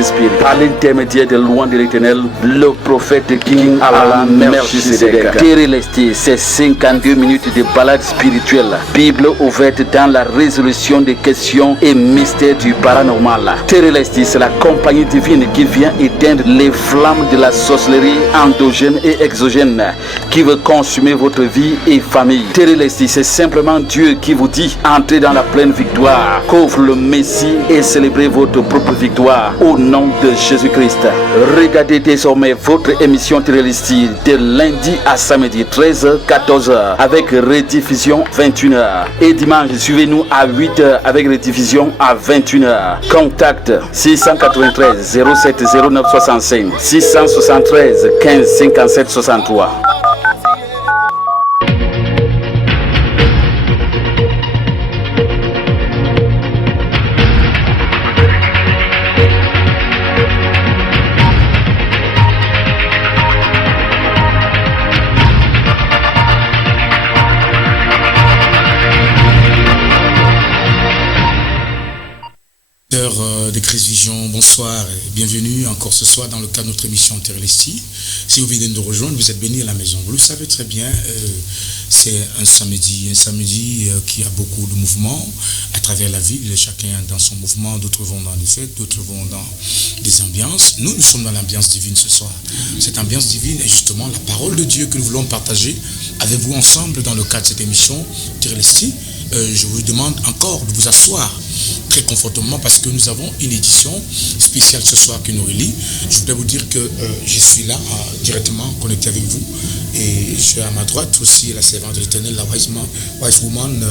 esprits, par l'intermédiaire de louanges de l'Éternel, le prophète King Melchisedec. Terelesti, c'est 52 minutes de balade spirituelle. Bible ouverte dans la résolution des questions et mystères du paranormal. Terelesti, c'est la compagnie divine qui vient éteindre les flammes de la sorcellerie endogène et exogène qui veut consumer votre vie et famille. Terelesti, c'est simplement Dieu qui vous dit entrez dans la pleine victoire, couvre le Messie et célébrez votre propre victoire au nom de Jésus-Christ. Regardez désormais votre émission Terelesti de lundi à samedi 13h-14h avec rediffusion 21h et dimanche suivez-nous à 8h avec rediffusion à 21h. Contact 693 07 09 65 673 15 57 63. De Christ Vision, bonsoir et bienvenue encore ce soir dans le cadre de notre émission Terelesti. Si vous venez de nous rejoindre, vous êtes bénis à la maison. Vous le savez très bien, c'est un samedi qui a beaucoup de mouvements à travers la ville. Chacun dans son mouvement, d'autres vont dans des fêtes, d'autres vont dans des ambiances. Nous sommes dans l'ambiance divine ce soir. Cette ambiance divine est justement la parole de Dieu que nous voulons partager avec vous ensemble dans le cadre de cette émission Terelesti. Je vous demande encore de vous asseoir très confortablement parce que nous avons une édition spéciale ce soir qui nous relie. Je voudrais vous dire que je suis là directement connecté avec vous et je suis à ma droite aussi la servante de l'Éternel, la wise woman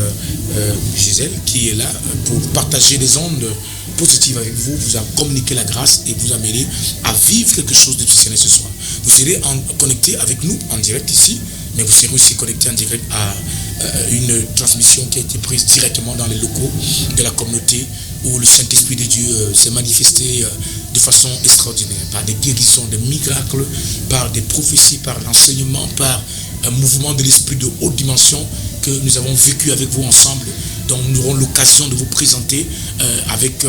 Gisèle qui est là pour partager des ondes positives avec vous, vous communiquer la grâce et vous amener à vivre quelque chose de exceptionnel ce soir. Vous serez connecté avec nous en direct ici, mais vous serez aussi connecté en direct à une transmission qui a été prise directement dans les locaux de la communauté où le Saint-Esprit de Dieu s'est manifesté de façon extraordinaire, par des guérisons, des miracles, par des prophéties, par l'enseignement, par un mouvement de l'esprit de haute dimension que nous avons vécu avec vous ensemble. Donc nous aurons l'occasion de vous présenter avec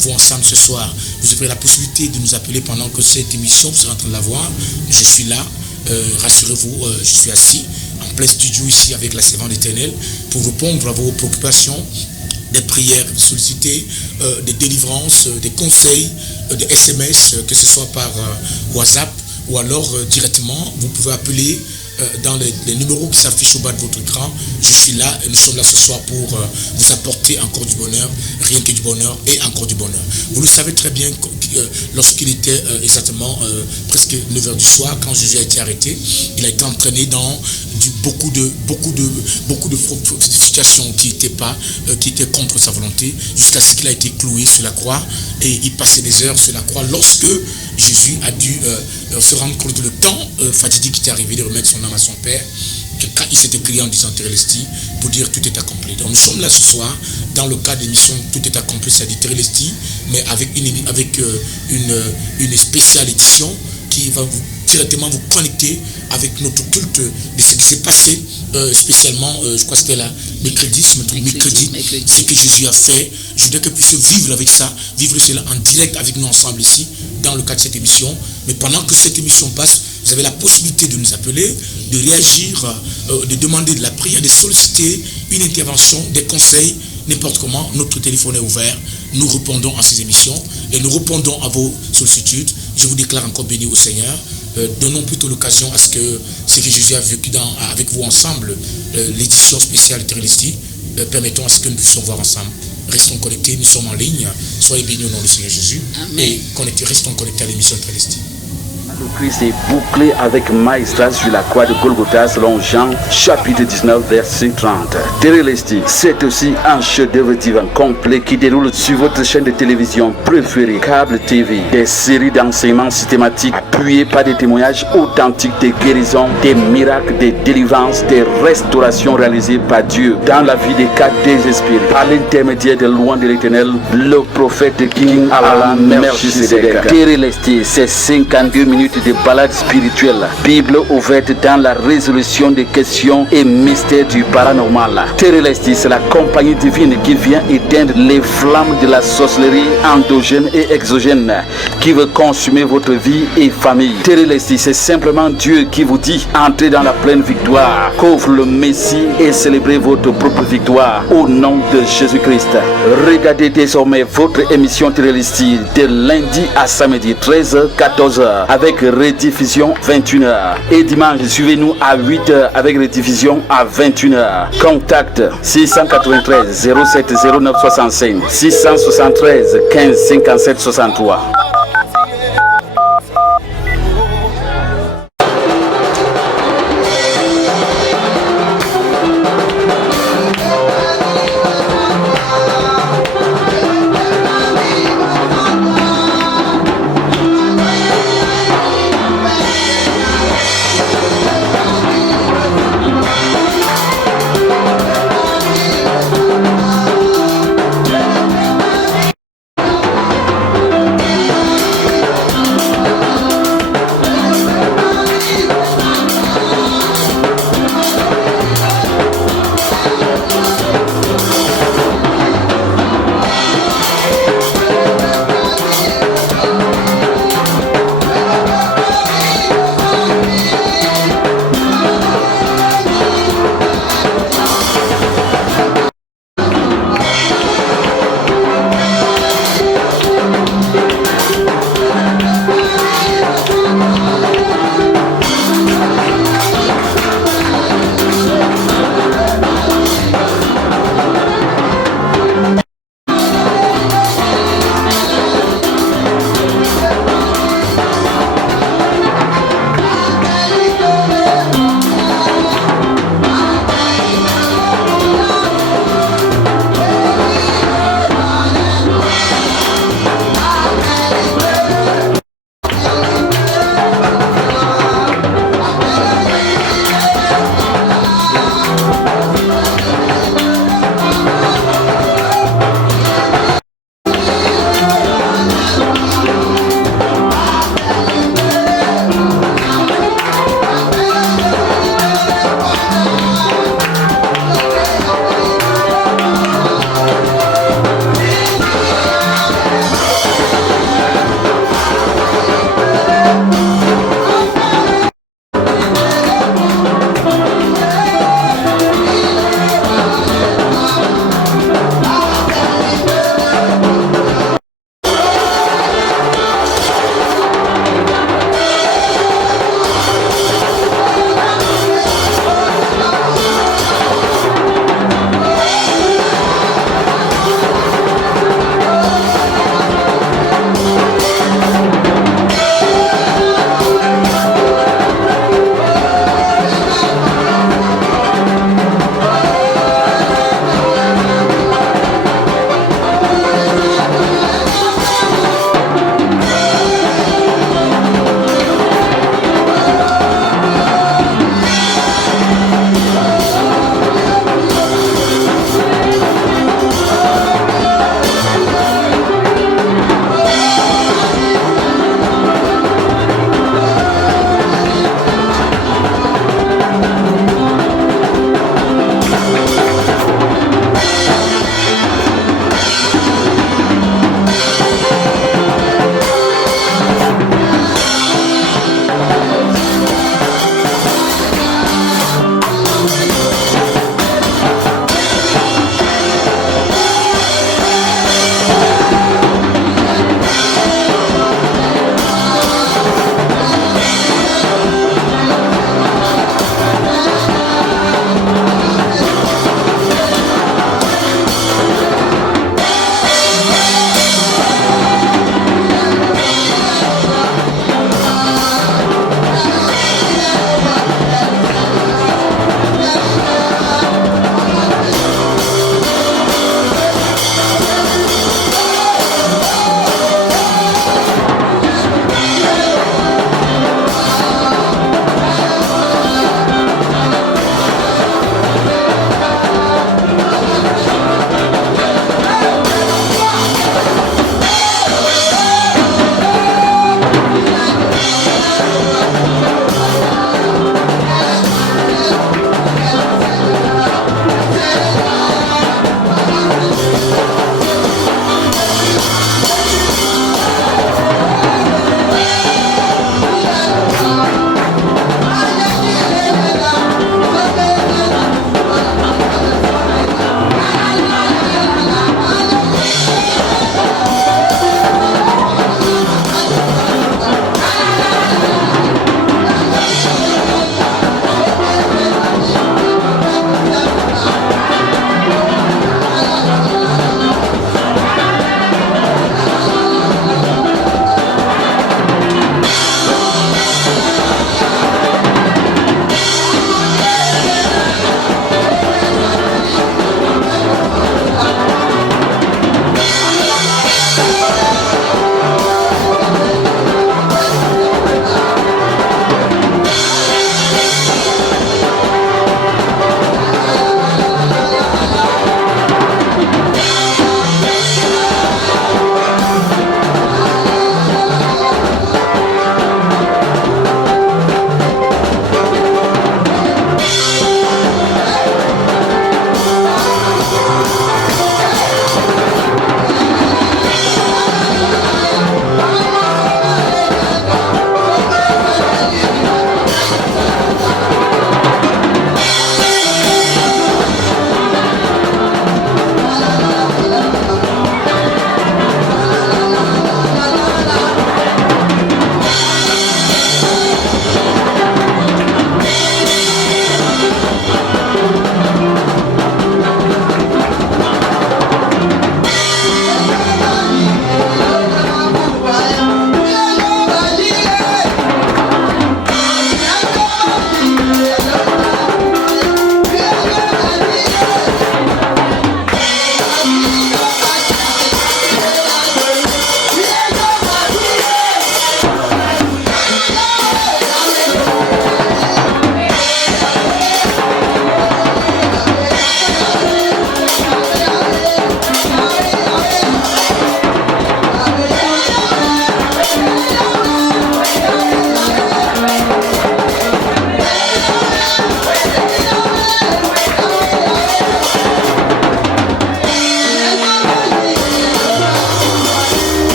vous ensemble ce soir. Vous aurez la possibilité de nous appeler pendant que cette émission, vous serez en train de la voir. Je suis là, rassurez-vous, je suis assis en plein studio ici avec la servante éternelle pour répondre à vos préoccupations, des prières sollicitées, des délivrances, des conseils, des SMS, que ce soit par WhatsApp ou alors directement, vous pouvez appeler dans les numéros qui s'affichent au bas de votre écran. Je suis là et nous sommes là ce soir pour vous apporter encore du bonheur, rien que du bonheur et encore du bonheur. Vous le savez très bien, lorsqu'il était exactement presque 9h du soir, quand Jésus a été arrêté, il a été entraîné dans beaucoup de situations qui étaient contre sa volonté, jusqu'à ce qu'il a été cloué sur la croix et il passait des heures sur la croix lorsque Jésus a dû se rendre compte le temps fatidique qui était arrivé de remettre son âme à son Père, quand il s'était crié en disant Terelesti pour dire tout est accompli. Donc nous sommes là ce soir dans le cadre d'émission Tout est accompli, c'est-à-dire Terelesti, mais avec une spéciale édition qui va directement vous connecter avec notre culte de ce qui s'est passé spécialement, je crois que c'était là, mercredi, ce que Jésus a fait. Je voudrais que vous puissiez vivre avec ça, vivre cela en direct avec nous ensemble ici, dans le cadre de cette émission. Mais pendant que cette émission passe, vous avez la possibilité de nous appeler, de réagir, de demander de la prière, de solliciter une intervention, des conseils, n'importe comment. Notre téléphone est ouvert, nous répondons à ces émissions et nous répondons à vos sollicitudes. Je vous déclare encore béni au Seigneur. Donnons plutôt l'occasion à ce que Jésus a vécu avec vous ensemble, l'édition spéciale de Terelesti, permettons à ce que nous puissions voir ensemble. Restons connectés, nous sommes en ligne. Soyez bénis au nom du Seigneur Jésus. Amen. Et restons connectés à l'émission Terelesti. Le Christ est bouclé avec magistrat sur la croix de Golgotha selon Jean chapitre 19 verset 30. Terelesti, c'est aussi un chef-d'œuvre divin complet qui déroule sur votre chaîne de télévision préférée, Câble TV, des séries d'enseignements systématiques appuyées par des témoignages authentiques de guérison, des miracles, des délivrances, des restaurations réalisées par Dieu dans la vie des cas désespérés. Par l'intermédiaire de louanges de l'Éternel, le prophète King Melchisedec. Terelesti, c'est 52 minutes minutes de balade spirituelle. Bible ouverte dans la résolution des questions et mystères du paranormal. Terrelesti, c'est la compagnie divine qui vient éteindre les flammes de la sorcellerie endogène et exogène qui veut consumer votre vie et famille. Terrelesti, c'est simplement Dieu qui vous dit entrez dans la pleine victoire, qu'offre le Messie et célébrez votre propre victoire au nom de Jésus-Christ. Regardez désormais votre émission Terrelesti de lundi à samedi 13h-14h avec rediffusion 21h et dimanche suivez-nous à 8h avec rediffusion à 21h. Contact 693 07 09 65 673 15 57 63.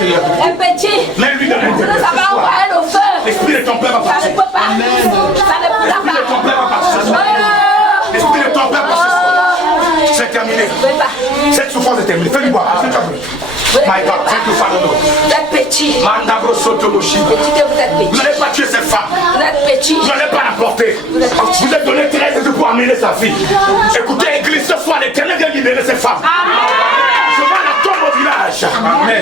l'intérieur. Un petit. Mets-lui de Ça l'intérieur. va envoyer le feu. L'esprit de ton père va Ça partir. ne peut pas. Ça ne pourra L'esprit de ton pas. père va partir ce soir. L'esprit de ton père va partir ce soir. C'est terminé. Cette souffrance est terminée. Fais-lui boire. My God, thank you, Father Lord. Vous êtes petit. Mandabro Sotomoshi. Écoutez, vous êtes Vous petit. n'allez pas tuer cette femme. Vous êtes petit. Vous n'allez pas la porter. Vous êtes donné 13 jours pour amener sa fille. Écoutez, église, ce soir, l'Éternel vient libérer cette femme. Je vois la tombe au village.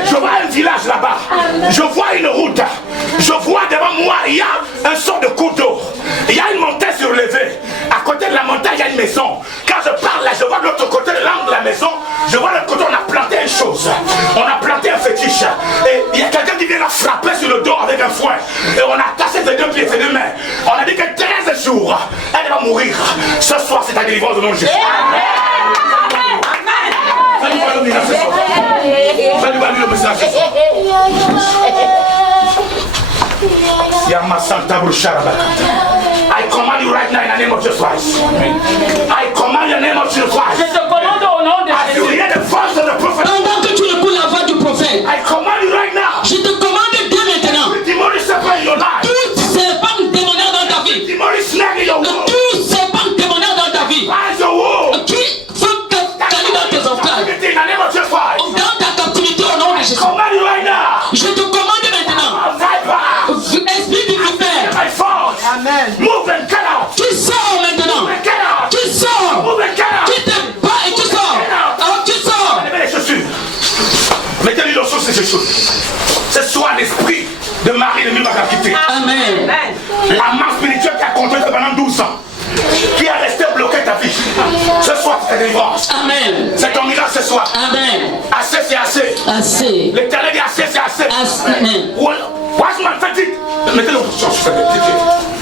Je vois un village là-bas. Je vois une route. Je vois devant moi, il y a un sort de couteau. Il y a une montagne surlevée. À côté de la montagne, il y a une maison. Quand je parle là, je vois de l'autre côté de l'angle de la maison. Je vois de l'autre côté, on a planté une chose. On a planté un fétiche. Et il y a quelqu'un qui vient la frapper sur le dos avec un fouet. Et on a cassé ses deux pieds, ses deux mains. On a dit que 13 jours, elle va mourir. Ce soir, c'est ta délivrance au nom de Jésus. I command you right now in the name of Jesus Christ. I command the name of Jesus Christ. Je te commande au nom de As you Jésus. hear the voice of the prophet, Pendant que tu écoutes la voix du prophète, I command you right now. je te commande dès maintenant, The demonic serpent in your life. toutes ces femmes démoniaques dans ta vie, Demonic snake in your womb. toutes ces femmes démoniaques dans ta vie, Rise your womb. qui sont calées dans tes entrailles, In the name of Jesus Christ. dans ta captivité au nom de Jésus. Command you right now. Je te commande maintenant, Viper. esprit du vipère, My fault. Amen. Move and get out. tu sors maintenant, Get out. tu sors, Move and get out. tu te bats et tu sors, alors tu sors. Mettez les chaussures. Mettez-lui dans ses chaussures. Ce soir, l'esprit de Marie de Dieu va la quitter. Amen. La main spirituelle qui a contrôlé pendant 12 ans, qui a resté bloqué ta vie. Ce soir, c'est ta délivrance. Amen. C'est ton miracle ce soir. Amen. Assez, c'est assez. Assez. L'éternel dit assez, c'est assez. Amen. Watchman, faites vite. Mettez-le sur ses pieds.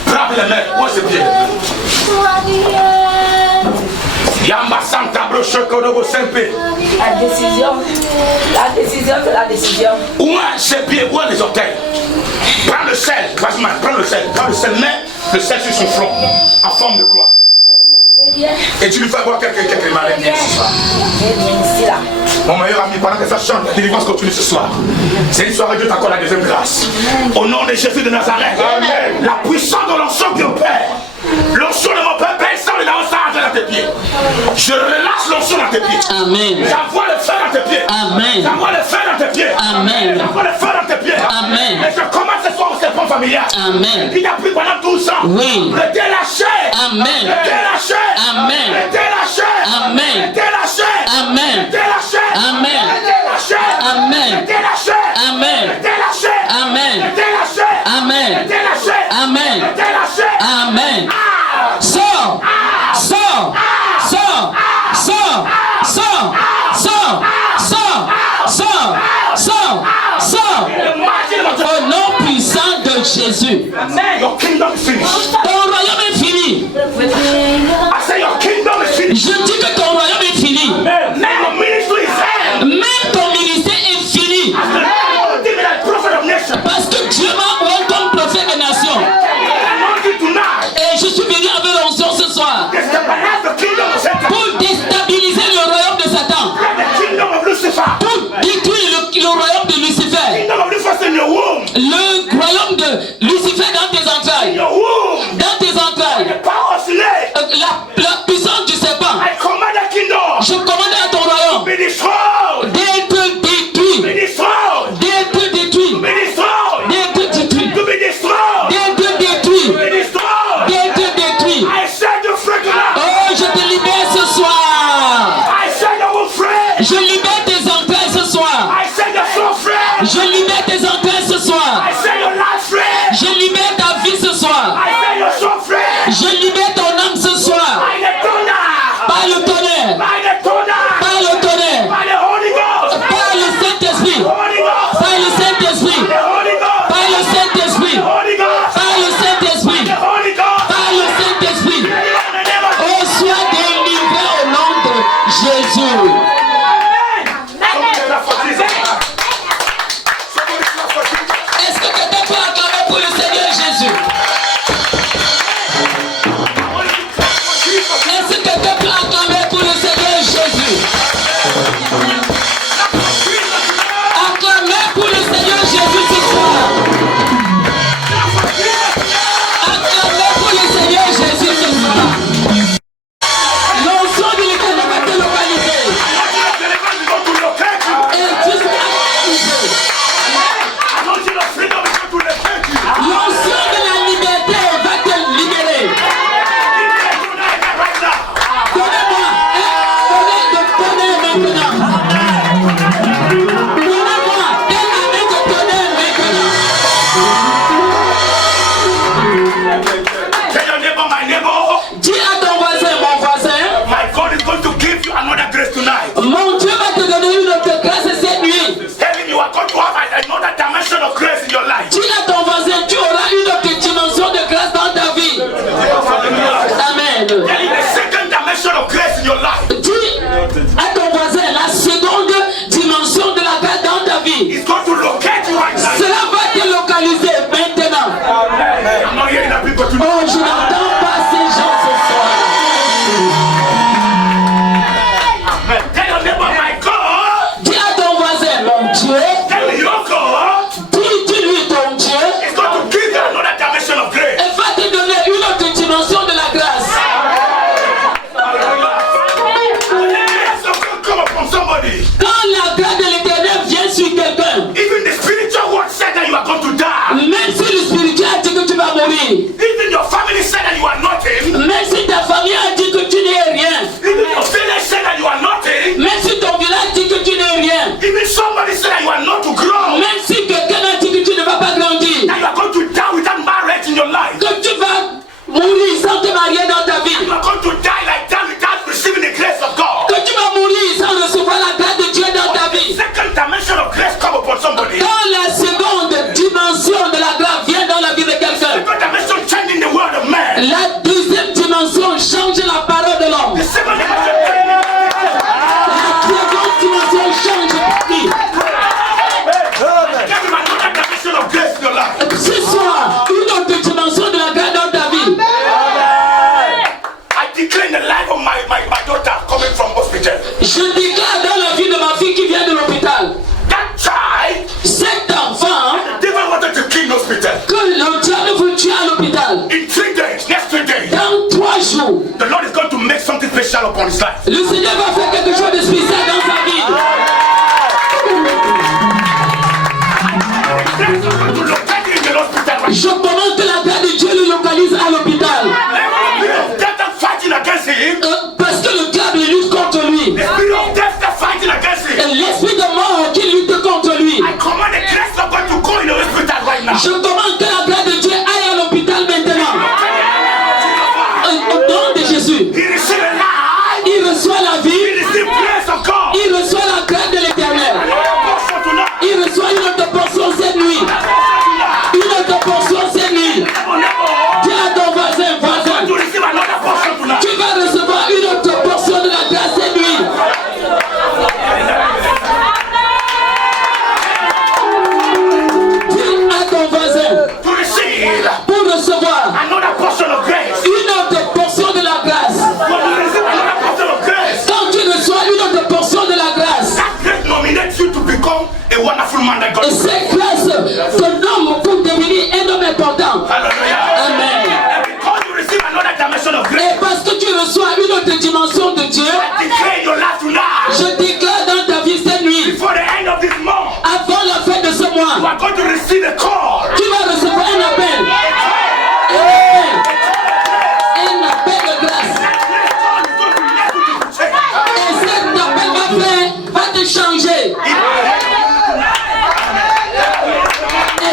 Frappez les mains. Où est ses pieds? Yamba Santa Broche Kodobo Sempe. La décision, c'est la décision. Où est ses pieds? Où est les orteils? Prends le sel. Watchman, prends le sel. Prends le sel. Mets le sel sur son front. En forme de croix. Et tu lui fais boire quelques maladies ce soir. Ici, là. Mon meilleur ami, pendant que ça chante, la délivrance continue ce soir. C'est une soirée, Dieu t'accorde la deuxième grâce. Au nom de Jésus de Nazareth. Amen. La puissance de l'onction de mon Père. L'onction de mon Père, descend dans le sang dans tes pieds. Je relâche l'onction dans tes pieds. Amen. J'envoie le feu dans tes pieds. Amen. J'envoie le feu dans tes pieds. Amen. J'envoie le feu dans tes pieds. Amen. Et je commence ce soir au serpent familial. Amen. Qui t'a pris pendant 12 ans. Oui. Le délaché. Amen. Le délaché. Amen. Le délaché. Amen. Le délaché. Amen. Le délaché. Amen. Le délaché. Amen. Le délaché. Amen. Le délaché. Amen. Le délaché. Amen. Le délaché. Amen. Le délaché. Amen. Ah! Sors. Sors. Sors. Sors. Sors. Sors. Sors. Sors. Sors. Sors. Au nom puissant de Jésus. Your kingdom is finished. Ton royaume est fini. I say your kingdom is finished. Je dis que ton royaume est fini. Now your ministry is end. Même ton ministère est fini. As the Lord give me that prophet of nation. Parce que Dieu m'a envoyé comme prophète des nations. Anointed tonight. Et je suis venu avec l'onction ce soir Destabilize the kingdom of Satan. pour déstabiliser le royaume de Satan. The kingdom of Lucifer. Pour détruire le royaume de Lucifer. Kingdom of Lucifer in your womb. Le royaume de Lucifer dans tes entrailles. Your womb. Dans tes entrailles. The power of snake. La puissance du serpent. I command the kingdom. Je commande à ton royaume Be destroyed. d'être détruit. Be destroyed. D'être détruit. Be destroyed. D'être détruit. To be destroyed. D'être détruit. Be destroyed. D'être détruit. I set you free tonight. Oh, je te libère ce soir. I set you free. Je libère tes entrailles ce soir. I set your soul free. Je libère tes entrailles ce soir. I set your life free. Je libère ta vie ce soir. I set your soul free. Je libère ton âme ce soir. By the thunder. Par le tonnerre. By the thunder. Par le tonnerre. By the Holy Ghost. Par le Saint-Esprit. Holy Ghost. Par le Saint-Esprit. The Holy Ghost. Par le Saint-Esprit. Holy Ghost. Par le Saint-Esprit. The Holy Ghost. Par le Saint-Esprit. Oh, sois délivré au nom de Jésus. Dieu, Tell your God dis-lui ton Dieu, is going to give you another dimension of grace. et va te donner une autre dimension de la grâce. Yes, of God come upon somebody. Quand la grâce de l'Éternel vient sur quelqu'un, Even the spiritual world said that you are going to die. même si le spirituel a dit que tu vas mourir, Even your family said that you are nothing. même si ta famille a dit que tu n'es rien, Even your village said that you are nothing. même si ton village dit que tu n'es rien, Even somebody said that you are not to grow. même si quelqu'un a dit que tu ne vas pas grandir, That you are going to die without marriage in your life. que tu vas mourir sans te marier dans ta vie, You are going to die like that without receiving the grace of God. que tu vas mourir sans recevoir la grâce de Dieu dans ta vie. Second dimension of grace come upon somebody. Quand la seconde dimension de la grâce vient dans la vie de quelqu'un, Second dimension changing the world of man. la deuxième dimension change la parole de l'homme. The second dimension changing the La seconde dimension change ta vie. Give him another dimension of grace in your life. Ce soir, une autre dimension de la grâce dans ta vie. I declare in the life of my daughter coming from hospital. Je déclare dans la vie de ma fille qui vient de l'hôpital, That child, cet enfant they even wanted to kill in hospital. que le diable veut tuer à l'hôpital, In 3 days, next 3 days, dans 3 jours, the Lord is going to make something special upon his life. le Seigneur va faire quelque chose de spécial dans sa vie. Grace is going to locate you in the hospital right Je commande que la grâce de Dieu le localise à l'hôpital. now. The spirit of death that's fighting against him. Parce que le diable lutte contre lui. The spirit of death that's fighting against him. Et l'esprit de mort qui lutte contre lui. I command the grace of God to go in the hospital right now. Je commande que la grâce de Dieu aille à l'hôpital maintenant. Au nom de Jésus. He received a life. Il reçoit la He vie. received grace of God. Il reçoit la grâce de l'Éternel. Portion tonight. Il reçoit une autre portion cette nuit. Une autre portion cette nuit. Dis à ton voisin, voisin, To receive another portion tonight. tu vas recevoir une autre portion de la grâce cette nuit. Dis à ton voisin, To receive pour recevoir another portion of grace. une autre portion de la grâce. When you receive another portion of grace, Quand tu reçois une autre portion de la grâce, that grace nominates you to become a wonderful man that God et is. cette grâce te nomme pour devenir un homme important. Hallelujah. Amen. And because you receive another dimension of Et grace, parce que tu reçois une autre dimension de Dieu, declare in your life tonight, je déclare dans ta vie cette nuit, before the end of this month, avant la fin de ce you mois, are going to receive a call. tu vas recevoir un appel. Un appel de grâce. That call is going to make you to change. Et cet appel va te changer. Et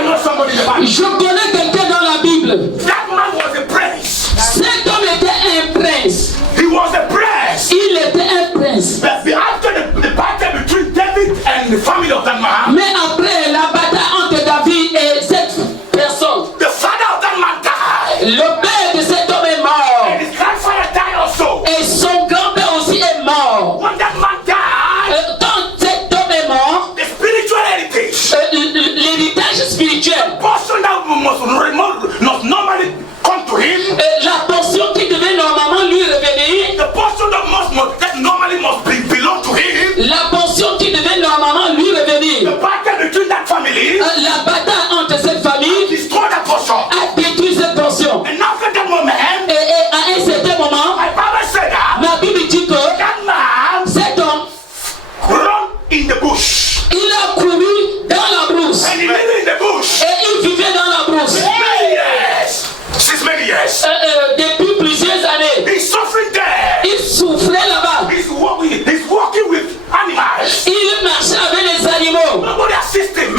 I know somebody in the Bible. Je connais quelqu'un dans la Bible. That man was a prince. Cet homme était un prince. He was a prince. Il était un prince. But after the battle between David and the family of that man, Mais après la bataille entre David et cette personne, the father of that man died. le père de cet homme est mort. And his grandfather died also. Et son grand-père aussi est mort. When that man died, Quand cet homme est mort, the spiritual heritage, l'héritage spirituel, portion that must normally come to him, la portion qui devait normalement lui revenir, the portion that normally must belong to him, la portion qui devait normalement lui revenir, the battle between that family, la bataille entre cette famille destroy that portion. a détruit cette portion. And after that moment, Et à un certain moment, my Bible said that ma Bible dit que that man cet homme, run in the bush. il a couru dans la brousse. And he lived in the bush. Et il vivait dans la brousse. Many years. Since many years. Depuis plusieurs années. He's suffering there. Il souffrait là-bas. He's walking with animals. Il marchait avec les animaux. Nobody assist him.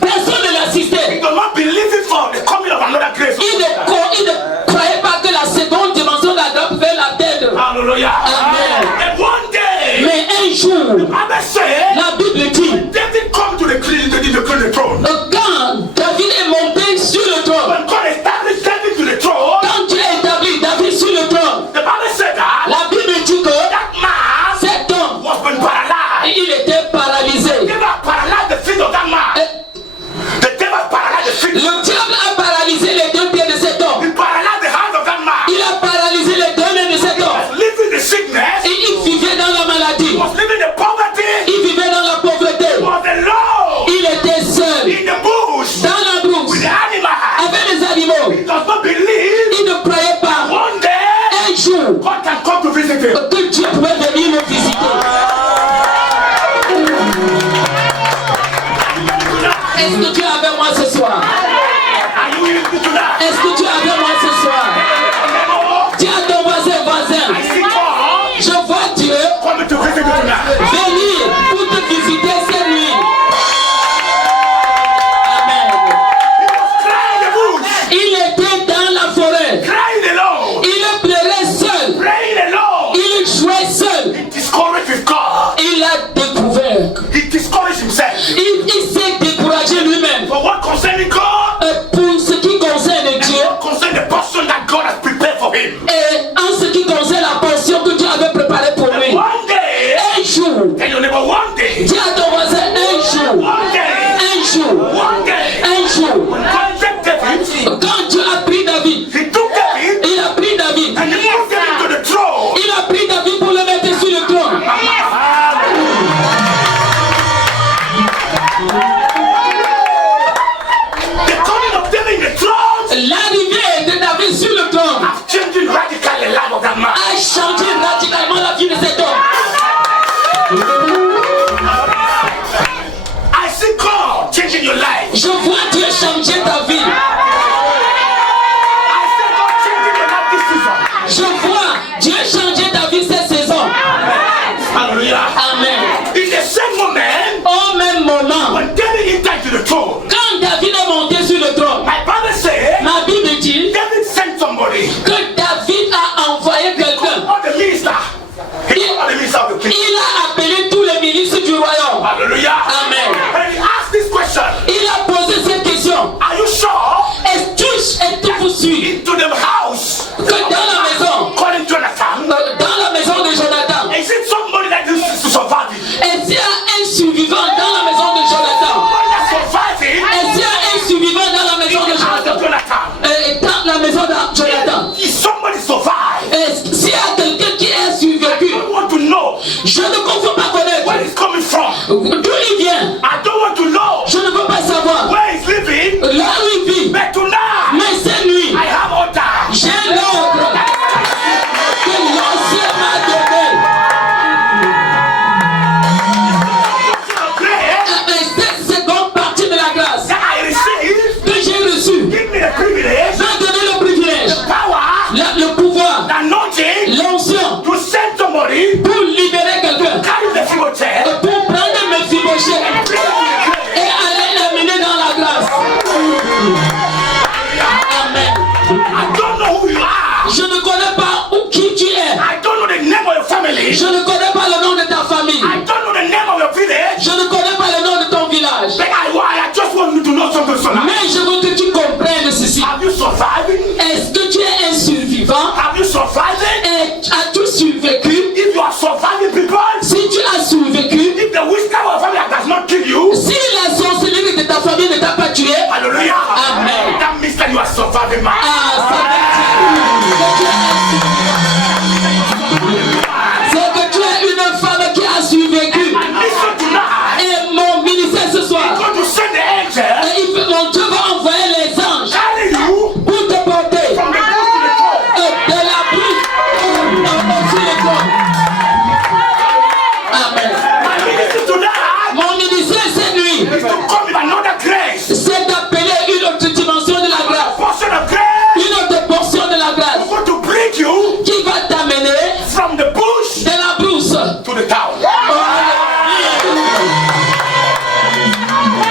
Personne ne l'assistait. He does not believe it for the coming of another grace. Il ne croyait pas que la seconde dimension de la grâce pouvait l'atteindre. Hallelujah. Amen. And one day, Mais un jour, Bible said, la Bible dit, David come to the throne. quand David est monté sur le trône, When God established David to the throne, quand Dieu a établi David sur le trône, the Bible said that la Bible dit que that man cet homme, was been paralyzed. il était paralysé. The devil paralyzed the feet of that man. The devil paralyzed the feet. Le diable a paralysé les deux pieds de cet homme. He paralyzed the hands of that man. Il a paralysé les deux mains de cet homme. Living the sickness. Et il vivait dans la maladie. Was living the poverty. Il vivait dans la pauvreté. Was alone. Il était seul. In the bush. Dans la brousse. With the animals. Avec les animaux. He does not believe. Il ne croyait pas. One day. Un jour. God can come to visit him. Que Dieu pouvait venir le visiter. Est-ce que tu es avec moi ce soir? Are you with me tonight? Est-ce que tu es avec moi ce soir? Dis à ton voisin, I see God je vois Dieu coming to visit you tonight. venir pour te visiter cette nuit. Amen. He was crying in the bush. Il était dans la forêt. Crying alone. Il pleurait seul. Praying alone. Il jouait seul. He discouraged with God. Il a découvert. He discouraged himself. Il s'est découragé lui-même. For what concerning God, Pour ce qui concerne Dieu what concern the portion that God has prepared for him. et en ce qui concerne la portion que Dieu avait préparée pour lui. One day, Un jour, tell your neighbor, one day, dis à ton voisin, un jour, one day, un jour, one day, un jour. when God took David, Quand Dieu a pris David, he took David il a pris David, and he moved him to the throne. il a pris David pour le mettre sur le trône. The coming of David in the throne L'arrivée de David sur le trône has changed radically the life of that man. a changé radicalement la vie de cet homme. I see God changing your life. Je vois Dieu changer ta vie. I see God changing your life this season. Je vois Dieu changer ta vie cette saison. Hallelujah. Amen. In the same moment, Au même moment, when David entered to the throne, quand David est monté sur le trône, my Bible says ma Bible dit David sent somebody, que David a envoyé quelqu'un. all the minister. He village. Je ne connais pas le nom de ton village. But I just want you to know something tonight. Mais je veux que tu comprennes ceci. Have you survived? Est-ce que tu es un survivant? Have you survived? Et as-tu survécu? If you are surviving people, Si tu as survécu, if the witchcraft of family does not kill you, si la sorcellerie de ta famille ne t'a pas tué, hallelujah. Amen. That means that you are surviving, man. C'est que tu es une femme qui a survécu. And listen tonight. Et mon ministère ce soir, God will send the angel mon Dieu va envoyer les anges carry you pour te porter from the bush to the throne. de la bouche au-dessus de toi. Amen. My ministry tonight Mon ministère cette nuit, is to come with another grace, c'est d'appeler une autre dimension de la grâce. portion of grace. Une autre portion de la grâce I'm going to bring you qui va t'amener from the bush de la brousse. to the town.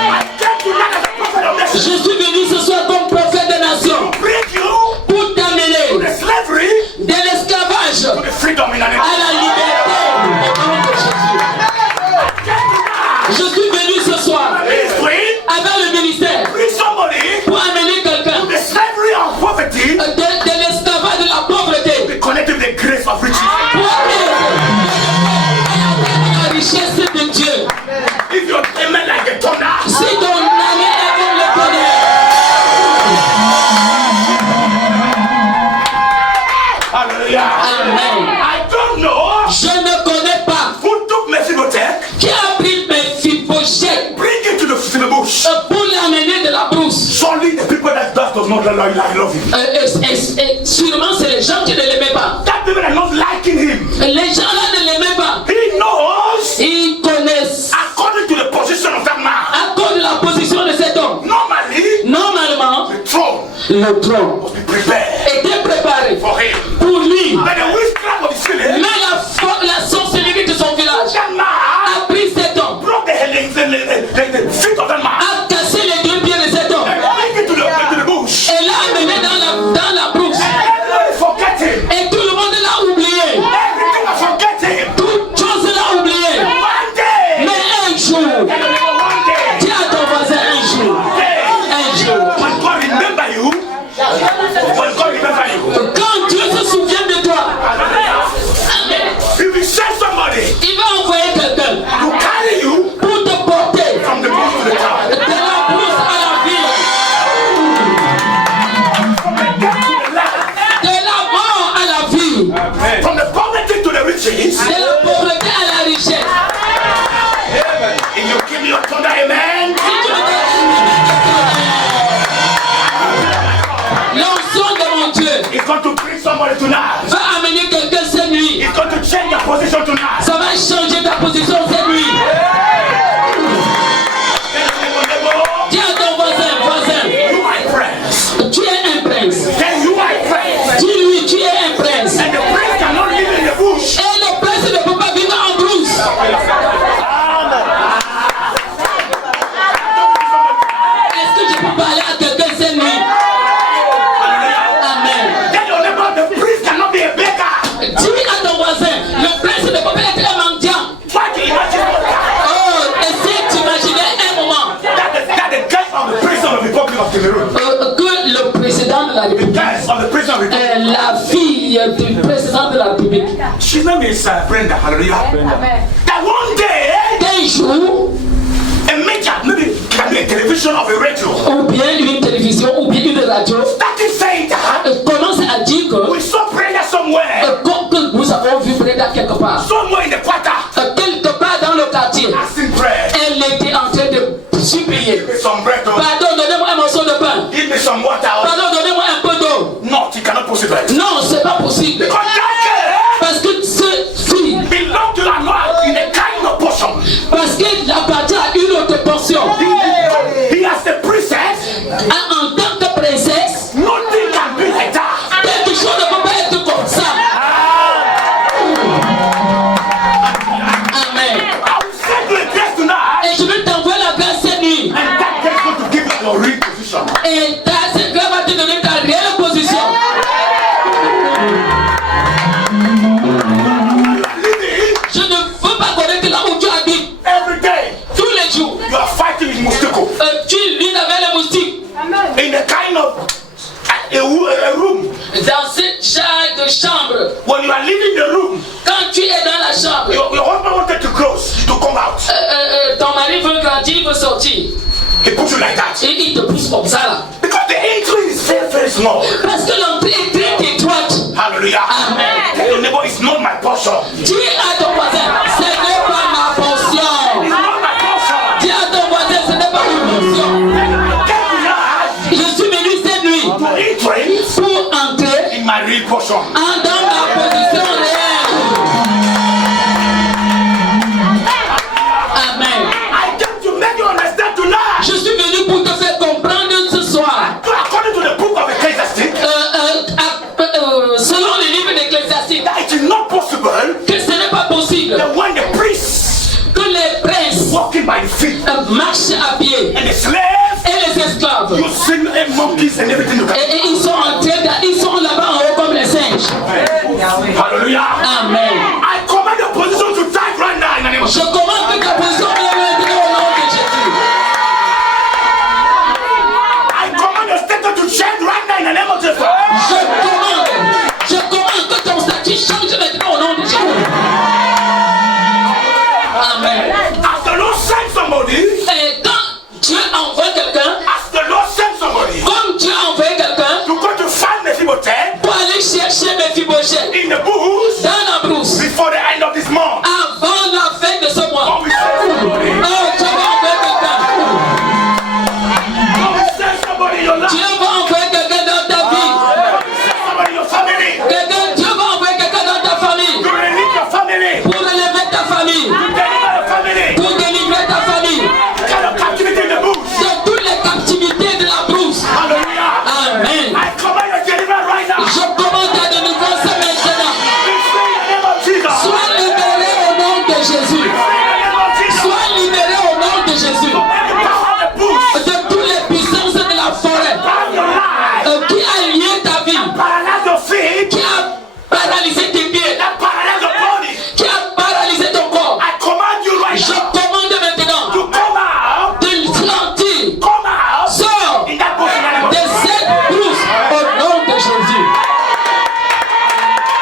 I came tonight as a prophet of Je nation. suis venu ce soir comme prophète des nations Bring you pour t'amener to the slavery de l'esclavage to the freedom in the name. à la liberté au nom de Jésus. Je suis venu ce soir Ministry, avec le ministère bring somebody pour amener quelqu'un to the slavery of poverty, de l'esclavage de la pauvreté be connected with the grace of riches. pour la richesse de Dieu. If you're a man like a tonner, Si ton âme est comme le tonnerre, hallelujah. Amen. I don't know Je ne connais pas who took Mephibosheth, qui a pris Mephibosheth bring it to the bush. pour l'amener de la brousse. Surely the people that does not love him. Sûrement c'est les gens qui ne l'aimaient pas. That people are not liking him. Les gens là ne l'aimaient pas. He knows, Ils connaissent according to the position of that man, à cause de la position de cet homme. normally Normalement, the throne le trône must be prepared était préparé for him. pour lui. But the witchcraft of his village, Mais la sorcellerie de son village that man a pris cet homme, broke the feet of that man a cassé les deux pieds de cet homme and bring it to the bush. et l'a amené dans la brousse. Everybody forget him. Et tout le monde l'a oublié. Everything I forget him. Toute chose l'a oublié. One day, Mais un jour, one day, dis à ton voisin un jour. Un jour. when God remember you, Quand Dieu se souvient de toi, Amen, he will send somebody il va envoyer quelqu'un to carry you pour te porter from the bush to the town. de la brousse à la ville, From the death to the life. de la mort à la vie, From the poverty to the riches. de la pauvreté à la richesse. If you give me your thunder, amen. L'onction de mon Dieu He's going to bring somebody tonight. va amener quelqu'un cette nuit. He's going to change your position tonight. Ça va changer ta position cette nuit. Dis à ton voisin, You my prince. tu es un prince. Then you my prince. Dis-lui, tu es un prince. And the prince cannot live in the bush. Et le prince ne peut pas vivre en brousse. Est-ce que je peux parler à quelqu'un cette nuit? Amen. Then your neighbor, the prince cannot be a beggar. Dis à ton voisin, le prince ne peut pas être un mendiant. Try to imagine Oh, essaie d'imaginer un moment that the guy of the president of the Republic of Cameroon. que le président de la République, Guys of the president of the Republic. la fille du président de la République, His name is Brenda. Hallelujah. That one day, un jour, a major, maybe it can be a television or a radio, ou bien une télévision, ou bien une radio, started saying that commence à dire que, we saw Brenda somewhere, que nous avons vu Brenda quelque part, somewhere in the quarter, quelque part dans le quartier, asking bread. elle était en train de supplier. Give me some bread, oh. Pardon, donnez-moi un morceau de pain. Give me some water. Oh. Pardon, donnez-moi un peu d'eau. No, it cannot possible. Non, c'est pas possible. Because that Parce que cette fille, girl belong to the Lord in a kind of portion. parce qu'elle appartient à une autre portion, He has the princess. en tant que princesse, Nothing can be like that. quelque chose ne peut pas être comme ça. Amen. I will send you a grace tonight. Et je vais t'envoyer la grâce cette nuit. And that grace is going to give you your real position. Et cette grâce va te donner ta réelle position. tu vis avec les moustiques. In a kind of a room. Dans cette genre de chambre. When you are leaving the room, Quand tu es dans la chambre, your husband wanted to close, to come out. ton mari veut grandir, il veut sortir. He puts you like that. Et il te pousse comme ça là. Because the entry is very, very small. Parce que l'entrée est très étroite. Hallelujah. Amen. Tell your neighbor, it's not my portion. Dis à ton voisin, ce n'est pas ma It's portion. not my portion. Dis à ton voisin, ce n'est pas ma portion. Je suis venu cette nuit To entry pour entrer in my real portion. dans ma position réelle. Amen. I came to make you understand tonight. Je suis venu pour te faire comprendre ce soir. According to the book of Ecclesiastes, Selon les livres d'Ecclésiastique, that it is not possible que ce n'est pas possible that when the priests que les princes walking by the feet marchent à pied and the slaves, et les esclaves. you see monkeys and everything you can. Et ils sont en train ils sont là-bas en haut comme les singes. Hallelujah. Amen. I command your position to tight right now in the name of Je Jesus. commande que ta position vienne maintenant au nom de Jésus. I command your status to change right now in the name of Jesus. Je commande que ton statut change maintenant au nom de Jésus. Amen. As the Lord sends somebody, Et quand Dieu envoie quelqu'un, as the Lord sends somebody comme Dieu a envoyé quelqu'un to go to find Mephibosheth pour aller chercher Mephibosheth in the bush dans la brousse before the end of this month. avant la fin de ce mois. God will send somebody. Oh, Dieu va envoyer quelqu'un. God will send somebody in your life. Dieu va envoyer quelqu'un dans ta vie. God will send somebody in your family. Dieu va envoyer quelqu'un dans ta famille To relieve your family. pour relever ta famille, Deliver your family. pour délivrer ta famille Kind of captivity in the bush. de toutes les captivités de la brousse. Hallelujah. Amen. I command your deliverance right now. Je commande ta délivrance maintenant. Be free in the name of Jesus. Sois libéré au nom de Jésus. Free in the name of Jesus. Sois libéré au nom de Jésus Any power of the bush. de toutes les puissances de la forêt Power of your life. qui a lié ta vie, Paralyze your feet. qui a paralysé tes pieds, That paralyze your body. qui a paralysé ton corps. I command you right Je now commande maintenant to come out. de sortir, Come out. sors In that bush in the name of de Jesus. cette brousse au nom de Jésus.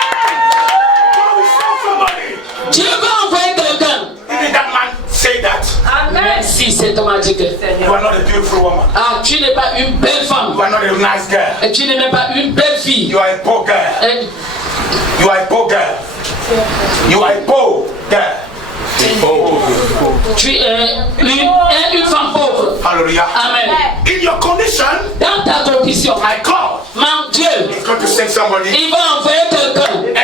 God will send somebody. Dieu va envoyer quelqu'un. Even that man say that. Merci, cet homme a dit que You are not a beautiful woman. tu n'es pas une belle femme. You are not a nice girl. Et tu n'es même pas une belle fille. You are a poor girl. Et You are a poor girl. You are a poor girl. tu es une femme pauvre. Hallelujah. Amen. In your condition, Dans ta condition, my God mon Dieu, is going to send somebody. il va envoyer quelqu'un. And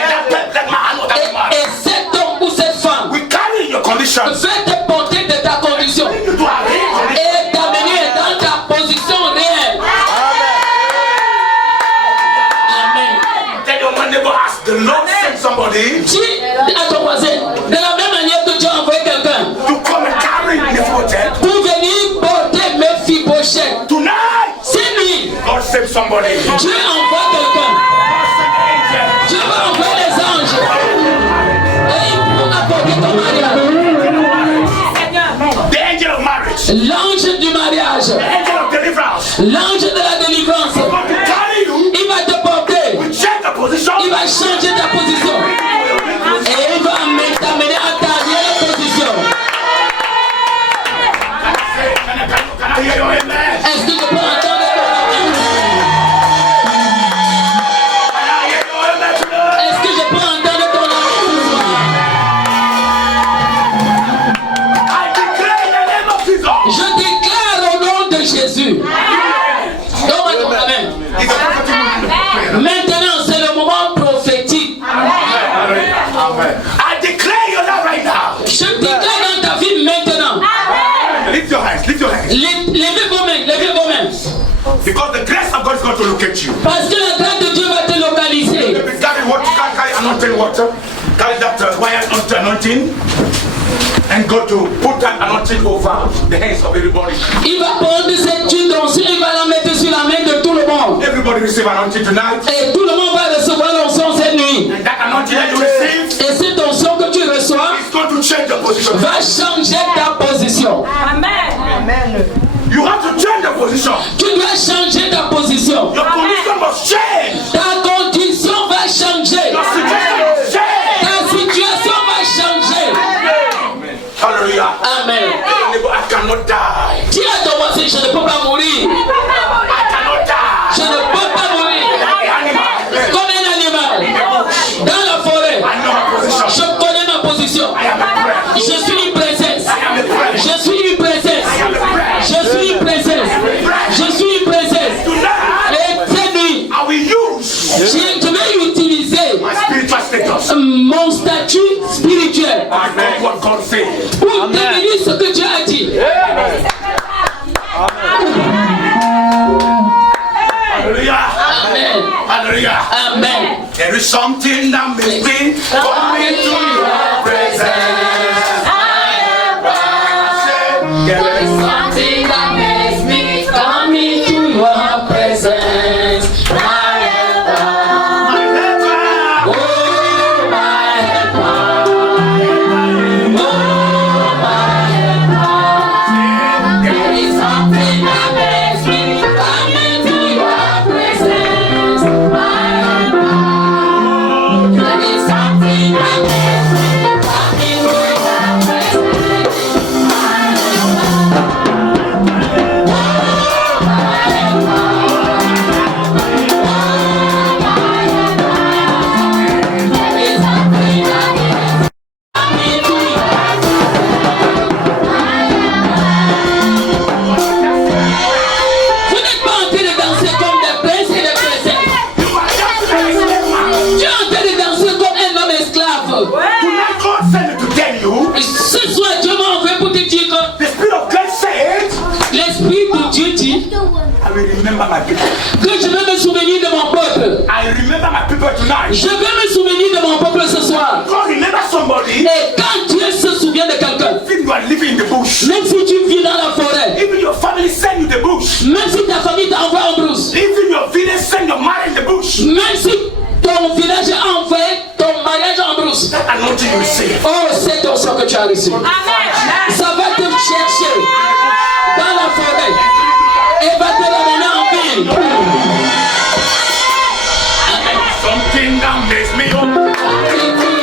that man or that man Et cet homme ou cette femme will carry in your condition. va te porter de ta condition You do a real condition. et t'amener dans ta position réelle. Amen. Tell your man neighbor, ask the Lord send somebody Dis à ton voisin, de la même manière que Dieu a envoyé quelqu'un to come and carry Mephibosheth. pour venir porter Mephibosheth. Tonight, C'est lui. God send somebody. Dieu envoie quelqu'un. God send the angel. Dieu va envoyer les anges. Et ils vont apporter ton mariage. The angel of marriage. L'ange du mariage. The angel of deliverance. L'ange de la délivrance. God will carry you. Il va te porter. We check the position. Il va changer ta position. Et il va t'amener à ta réelle position. Can I hear your amen? Est-ce que je peux entendre ton amen? Can I hear your amen tonight? Est-ce que je peux entendre ton amen ce soir? I declare in the name of Jesus. Je déclare au nom de Jésus. Donne-moi ton amen. It's a prophetic moment. Maintenant, c'est le moment prophétique. I declare your life right now. Je déclare dans ta vie maintenant. Lift your hands, lift your hands. Levez vos mains, levez vos mains. Because the grace of God is going to locate you. Parce que la grâce de Dieu va te localiser. If you carry water, carry anointing water, carry that wire anointing, and go to put that anointing over the hands of everybody. Il va prendre cette huile d'onction, il va la mettre sur la main de tout le monde. Everybody receive anointing tonight. Et tout le monde va recevoir l'onction cette nuit. And that anointing that you receive Et cette onction que tu reçois is going to change your position. va changer ta position. Amen. You You have to change the position. Tu dois changer ta position. Your condition must change. Ta condition va changer. Your situation must change. Ta situation va changer. Hallelujah. Amen. I cannot die. Dis à ton voisin, je ne peux pas mourir. I cannot die. Je ne peux pas mourir. Animal. Comme un animal. Dans la forêt. I know my position. Je connais ma position. I am a friend. Je suis une princesse. I am a friend. Je suis une princesse. I am a friend. Je suis une princesse. Je suis une princesse. Tonight, Et cette nuit, I will use je vais utiliser my spiritual status. mon statut spirituel I know what God said. pour devenir ce que Dieu a dit. Hallelujah. Amen. Hallelujah. Amen. There is something that makes me come into your presence. There is Something that makes me come into your presence. My helper, my helper. oh my helper, oh my helper. There is something that makes me come into your presence. My helper, there is something that makes me come into your presence. My Vous n'êtes pas en train de danser comme des princes et des princesses. You are just a slave man. Tu es en train de danser comme un homme esclave. Tonight God sent me to tell you, Et ce soir, Dieu m'a envoyé pour te dire que the Spirit of God said, l'Esprit de Dieu dit I will remember my people. que je vais me souvenir de mon peuple. I remember my people tonight. Je vais me souvenir de mon peuple ce soir. God remember somebody. Et quand Dieu se souvient de quelqu'un, If you are living in the bush, même si tu vis dans la forêt, even your family send you the bush, même si ta famille t'envoie en brousse, even your village send your marriage in the bush, même si ton village a envoyé ton mariage en brousse, that anointing you receive. oh, c'est ton sang que tu as reçu. Ça va te chercher dans la forêt et va te ramener en ville. Something that makes me up.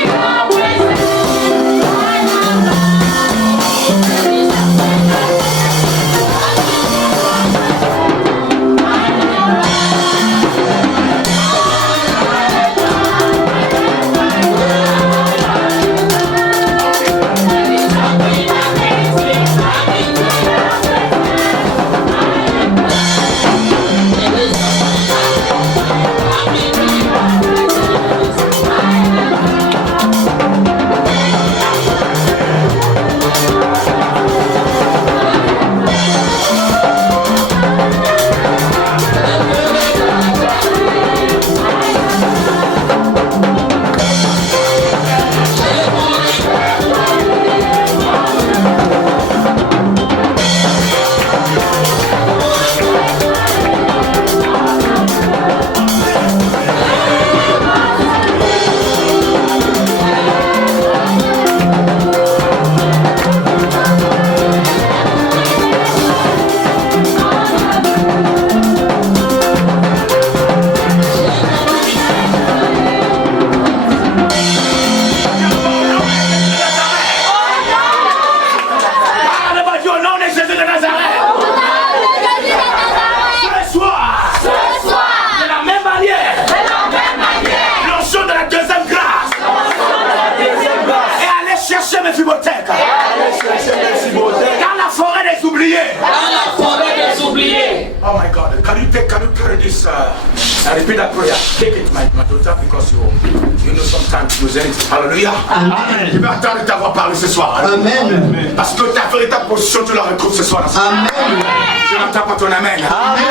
Oh my God, can you carry this? I repeat that prayer. Take it, my daughter, because you know sometimes you present. Hallelujah. Amen. Je vais attendre de t'avoir parlé ce soir. Amen. Parce que ta véritable position, tu la retrouves ce soir. Amen. Je n'entends pas ton amen. Amen.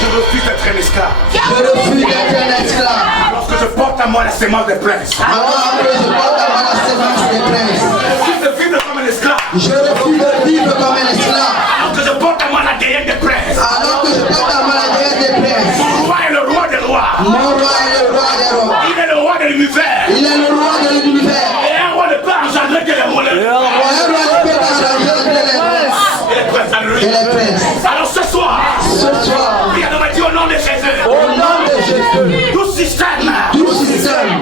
Je refuse d'être un esclave. Je refuse d'être un esclave. Lorsque je porte à moi la sémence des princes. Alors que je porte à moi la sémence des princes. Je refuse de vivre comme un esclave. Je refuse de vivre comme un esclave. Alors que je porte à moi la déesse des princes. Alors que je porte à moi la déesse des princes. Mon roi est le roi des rois. Mon roi est le roi des rois. Il est le roi de l'univers. Il est le roi de l'univers. Et un roi ne peut engendrer que les voleurs. Un roi ne peut engendrer que les princes. Et les princes, alléluia. Alors ce soir, il a dit au nom de Jésus. Au nom de Jésus. Tout système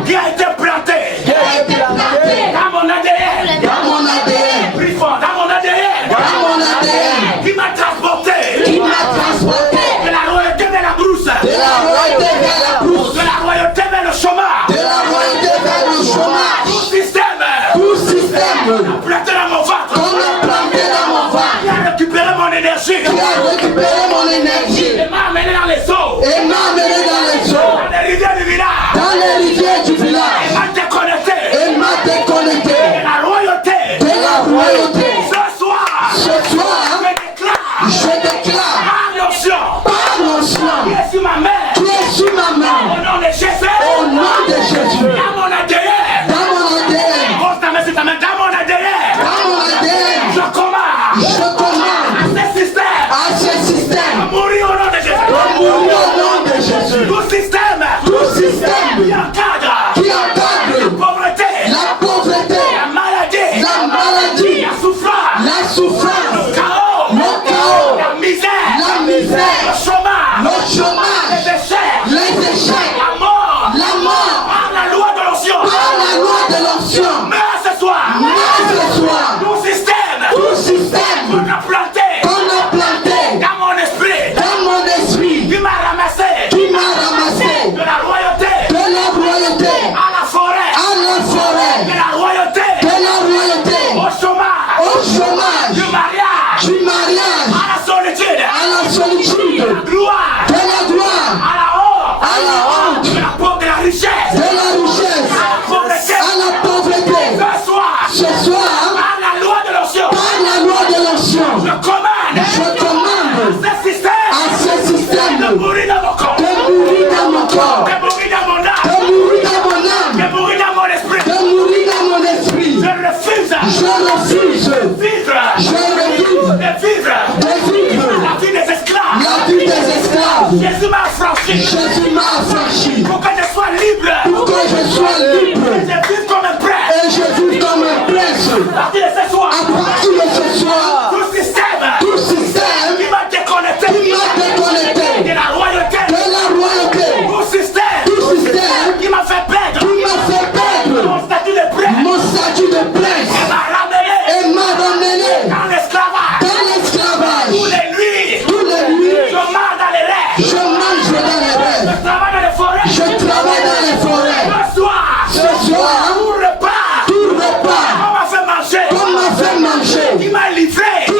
qui a été planté dans mon ADN, Dans mon ADN. plus fort, dans mon ADN, Dans mon ADN. qui m'a transporté Qui m'a transporté de la royauté vers la brousse, de la royauté vers la brousse. de la royauté vers le chômage, De la royauté vers le chômage. tout système Tout système planté dans mon ventre, qu'on a planté dans mon ventre. qui a récupéré mon énergie, Qui a récupéré mon énergie et m'a amené dans les eaux, et m'a amené dans les eaux, dans les rivières du village, dans les rivières du et village, m'a déconnecté et m'a déconnecté de la royauté. de la royauté. Ce soir, Ce soir, je déclare je déclare par l'onction par l'onction qui est sur ma main, qui est sur ma au main, nom de Jésus, au nom de Jésus, dans mon ADN, dans mon ADN, pose ta main sur ta main, dans mon ADN, dans mon ADN, je commande je commande à ce système à ce système de mourir au nom de Jésus. de mourir au nom de Jésus. Tout système Tout qui système encadre qui encadre la pauvreté, la pauvreté, la maladie, la maladie, la souffrance, la souffrance, le chaos, le chaos, la misère, la misère, le chômage, le les chômage, échecs, les échecs, la mort, la mort, par la loi de l'onction. par la loi de l'onction. Mais ce soir, Mais ce soir, tout système tout système qu'on a planté qu'on a planté dans mon esprit, dans mon esprit, qui m'a ramassé qui m'a ramassé de la royauté de la royauté à la forêt, à la forêt, de la royauté de la royauté au chômage, au chômage, du mariage, du mariage, à la solitude, à la solitude, gloire, de la gloire, à la honte, à la honte, de la pauvre, de la richesse, de la richesse, à la pauvreté. à la pauvreté. Ce soir, Ce soir, par la loi de l'onction, par la loi de l'onction, je commande je commande ce système à ce de système mourir dans mon corps, de mourir dans mon corps, de mourir dans mon âme, de mourir dans mon âme, de mourir dans mon esprit. de mourir dans mon esprit. Je refuse Je refuse vivre, Je refuse de vivre de vivre la vie des esclaves. la vie des esclaves. Jésus m'a affranchi Jésus m'a affranchi pour que je sois libre. pour que je sois libre Et je vive comme un prince. et je vis comme un prince. À partir de ce soir, À partir de ce soir, tout système tout système qui m'a déconnecté qui m'a déconnecté de la royauté, de la royauté, tout système tout système qui m'a fait perdre qui m'a fait perdre mon statut de prince, mon statut de prince m'a ramené et m'a ramené dans l'esclavage. dans l'esclavage. Tous les nuits, Tous les nuits, je marche dans les rêves, je mange dans les je rêves, travaille dans les forêts. je travaille dans les forêts. Ce soir, Ce soir, tout repas tout repas qu'on m'a fait manger, qu'on m'a fait manger, qui m'a livré qui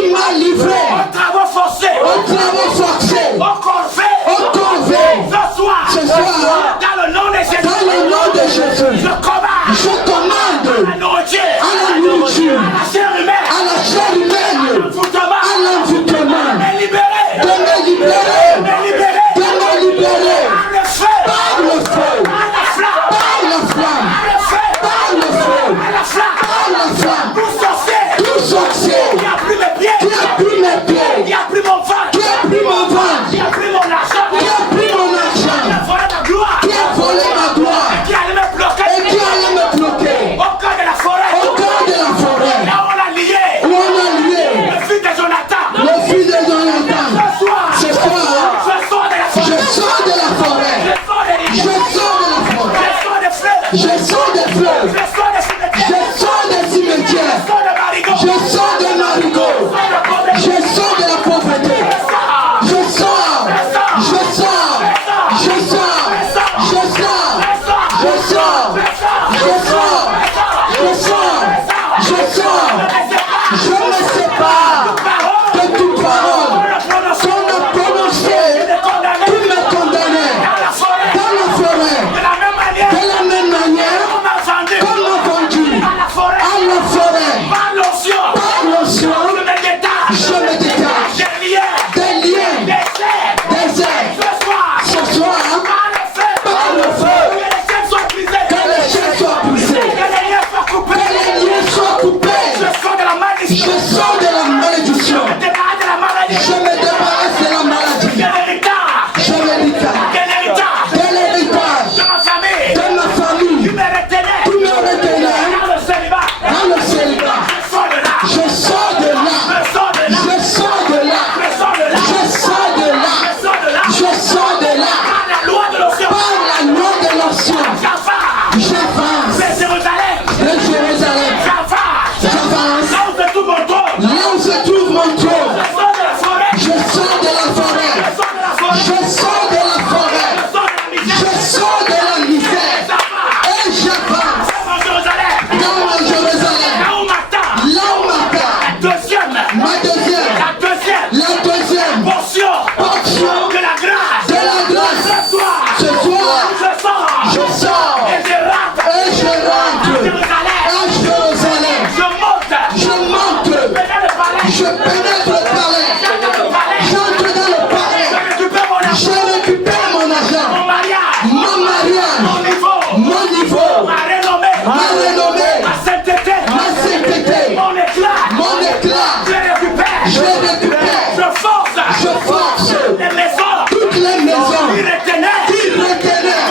Je force les maisons toutes les maisons qui retenaient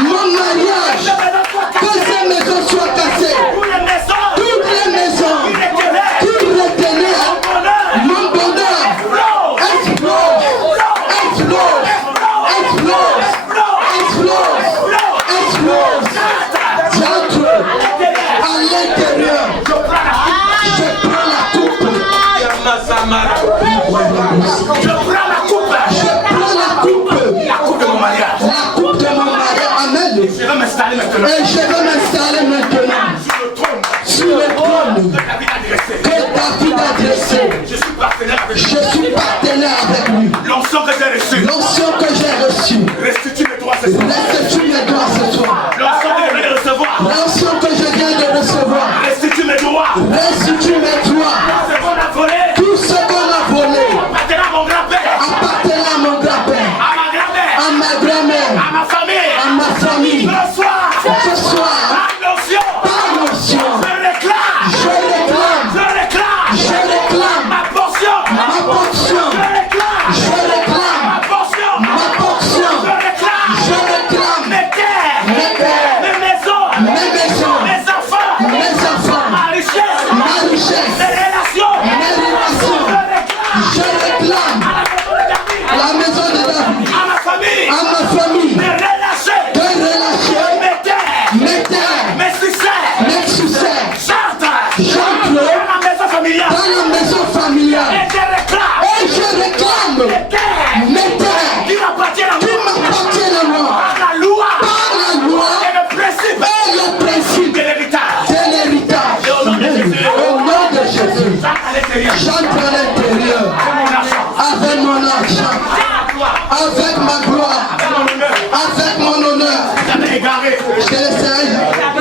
mon mariage. Que ces maisons soient cassées. Toutes les maisons qui retenaient mon bonheur. Explose. Explose. Explose. Explose. Explose. J'entre à l'intérieur. Je prends la coupe. Je prends la coupe. Je prends la coupe. La coupe de mon mariage. La coupe de mon mariage. Amen. Je vais m'installer maintenant. Et je vais m'installer maintenant Sur le trône sur le trône que David a dressé. que David a dressé. Je suis partenaire avec lui. Je suis partenaire avec lui. L'onction que j'ai reçue. L'onction que j'ai reçue. Restitue mes droits ce soir. Restitue mes droits ce soir. L'onction que je viens de recevoir. L'onction que je viens de recevoir. Restitue mes droits. Restitue mes droits. Ce qu'on a volé. Tout ce qu'on a volé Appartenant à mon grand-père. appartenant à mon grand-père, À ma grand-mère. à ma grand-mère, À ma famille. à ma famille. Ce soir. Ce soir, Par l'onction. par l'onction, Je réclame. je réclame, Je réclame. je réclame Ma portion. ma portion. Je réclame. Je réclame Ma portion. ma portion. Je réclame. Je réclame Mes terres. mes terres, Mes maisons. mes maisons, Mes enfants. mes enfants, Ma richesse. ma richesse, Mes relations. mes relations. Je réclame. Je réclame À la maison de David. la maison de David, À ma famille. à ma famille, De relâcher. de relâcher Mes terres. mes terres, Mes succès. mes succès. J'entre. J'entre Dans ma maison familiale. dans la maison familiale Et je réclame. et je réclame Mes terres. mes terres Qui m'appartiennent à qui moi. m'appartiennent à moi Par la loi. par la loi Et le principe et le principe de l'héritage. de l'héritage. Et au nom de Jésus. Au nom de Jésus, J'entre à l'intérieur. j'entre à l'intérieur Mon argent. avec mon argent, avec ma gloire, Mon honneur. avec mon honneur. J'avais égaré. Je les ai,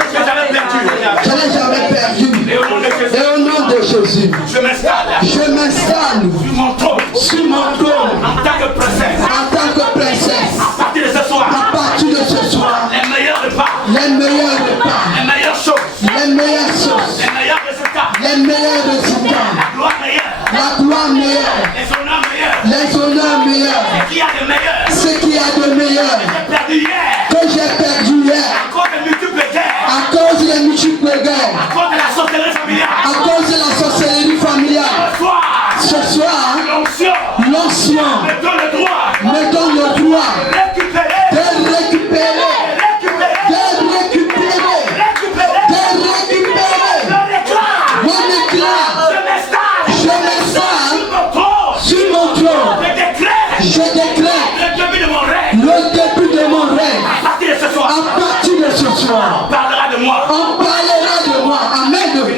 Que j'avais perdu. je n'ai jamais perdu. Et au nom de Jésus. Et au nom de Jésus, Je m'installe. je m'installe Sur mon trône. sur mon trône En tant que princesse. en tant que princesse. À partir de ce soir. À partir de ce soir, Les meilleurs repas. les meilleurs repas, Les meilleures choses. les meilleures sauces, Les meilleurs résultats. les meilleurs résultats, La gloire meilleure. la gloire meilleure, Les honneurs meilleurs. les honneurs meilleurs, Ce qu'il y a de meilleur. ce qu'il y a de meilleur J'ai perdu hier. que j'ai perdu hier À cause de multiples guerres. à cause des multiples guerres, À cause de la sorcellerie familiale. à cause de la sorcellerie familiale. Ce soir. Ce soir, L'onction. l'onction Me donne le droit. me donne le droit Récupérer. de récupérer, Récupérer. de récupérer, Récupérer. de récupérer Le réclame. mon éclat. Je m'installe. Je m'installe Sur mon trône. sur mon trône. Je déclare. Je déclare Le début de mon règne. le début de mon règne. À partir de ce soir. À partir de ce soir, On parlera de moi. on parlera de moi. Amen.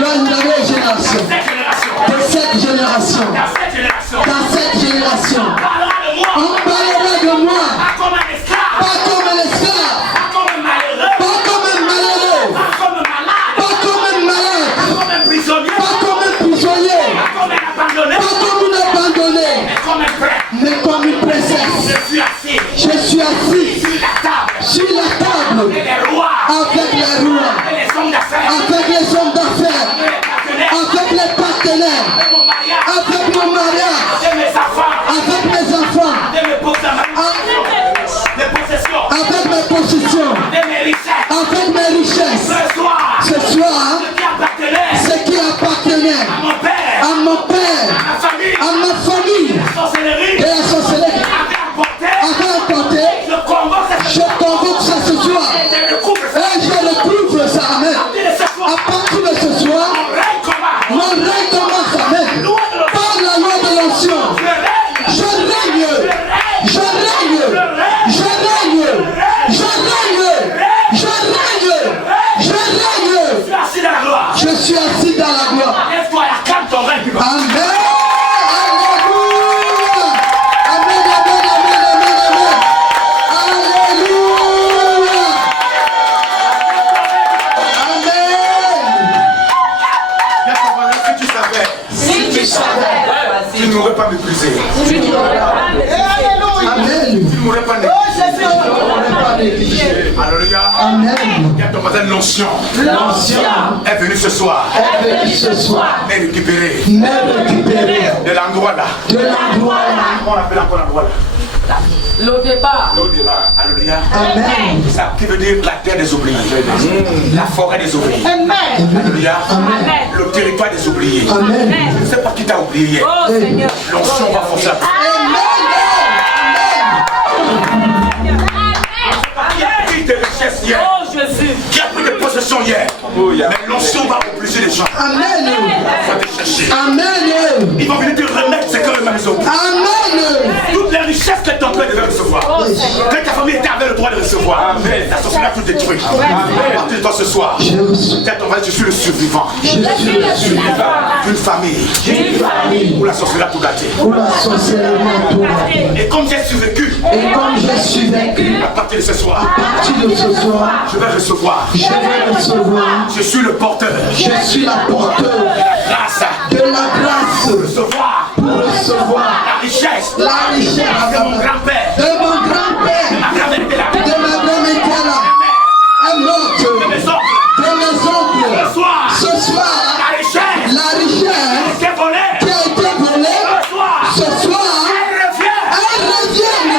La nouvelle génération. Cette génération. De cette génération. Dans cette génération. Dans cette génération. On parlera de moi. On parlera de moi. Pas comme un esclave. Pas comme un esclave. Pas comme un malheureux. Pas comme un malheureux. Pas comme un malade. Pas comme un malade. Pas comme un prisonnier. Pas comme un prisonnier. Pas comme un abandonné. Pas comme un abandonné. Mais comme un frère. Mais comme une princesse. Je suis assis Je suis assis sur la table. sur la table Et les rois. avec les rois, Et les hommes d'affaires. avec les hommes d'affaires, Et les partenaires. avec les partenaires, Et mon mariage. avec mon mariage, Et mes enfants. avec mes enfants, Et mes possessions. avec mes possessions, Et mes richesses. avec mes richesses. Ce soir. Ce soir, Qui appartenait ce qui appartenait à mon père. à mon père, Ma famille. à ma famille, Sorcellerie. et la sorcellerie Avait apporté. avait apporté, Je convoque cette je convoque ça ce soir. Et je recouvre ça. Et je recouvre ça, amen. Et de ce soir. À partir de ce soir, Mon règne commence. mon règne commence, amen. Loi de l'onction. Par la loi de l'onction, Je règne. je règne, je règne, je règne, je règne, je règne, je règne. Je suis assis dans la gloire. Je suis assis dans la gloire. Lève-toi et acclame ton règne plus bas. Amen. Alléluia. Amen, amen, amen, amen, amen. Alléluia. Amen. Si tu savais, Si tu savais, tu ne m'aurais pas méprisé. tu n'aurais pas méprisé. Alléluia. Amen. Tu ne mourrais pas négligé. Alléluia. Amen. Il y a ton voisin, l'onction. L'ancien Est venu ce soir. est venu ce soir. Est récupéré. Mais récupéré De l'endroit là. de l'endroit là. On appelle encore l'endroit là. Le débat. L'autre débat. Alléluia. Amen. Ça qui veut dire la terre des oubliés. La forêt des oubliés. Alléluia. Le territoire des oubliés. Amen. Je ne sais pas qui t'a oublié. Oh Seigneur. L'onction va forcer la terre. Qui a pris tes richesses hier? Oh Jésus. Qui a pris tes possessions hier? Mais l'onction va obliger les gens. Amen. Va te chercher. Amen. Ils vont venir te remettre ce que eux-mêmes ils ont. Amen. Toutes les richesses que ton père devait recevoir. Que ta famille avait le droit de recevoir. La sorcellerie a tout détruit. À partir de toi ce soir. Je reçois. Peut-être on va dire, je suis le survivant Je suis le survivant d'une famille où la sorcellerie a tout gâté. pour la sorcellerie à tout. Et comme j'ai survécu, Et comme je suis vécu, à partir de ce soir, à partir de ce soir, je vais recevoir. je vais recevoir. Je suis le porteur Je suis la porteur grâce de la grâce recevoir pour recevoir la richesse la richesse de mon grand-père. de mon grand-père, Ma grand-mère était là. de ma grand-mère était là, un autre, Mes oncles, de mes oncles. ce soir, Ce soir, la richesse la richesse qui est volée. qui a été volée, Ce soir, ce soir, elle revient. elle revienne,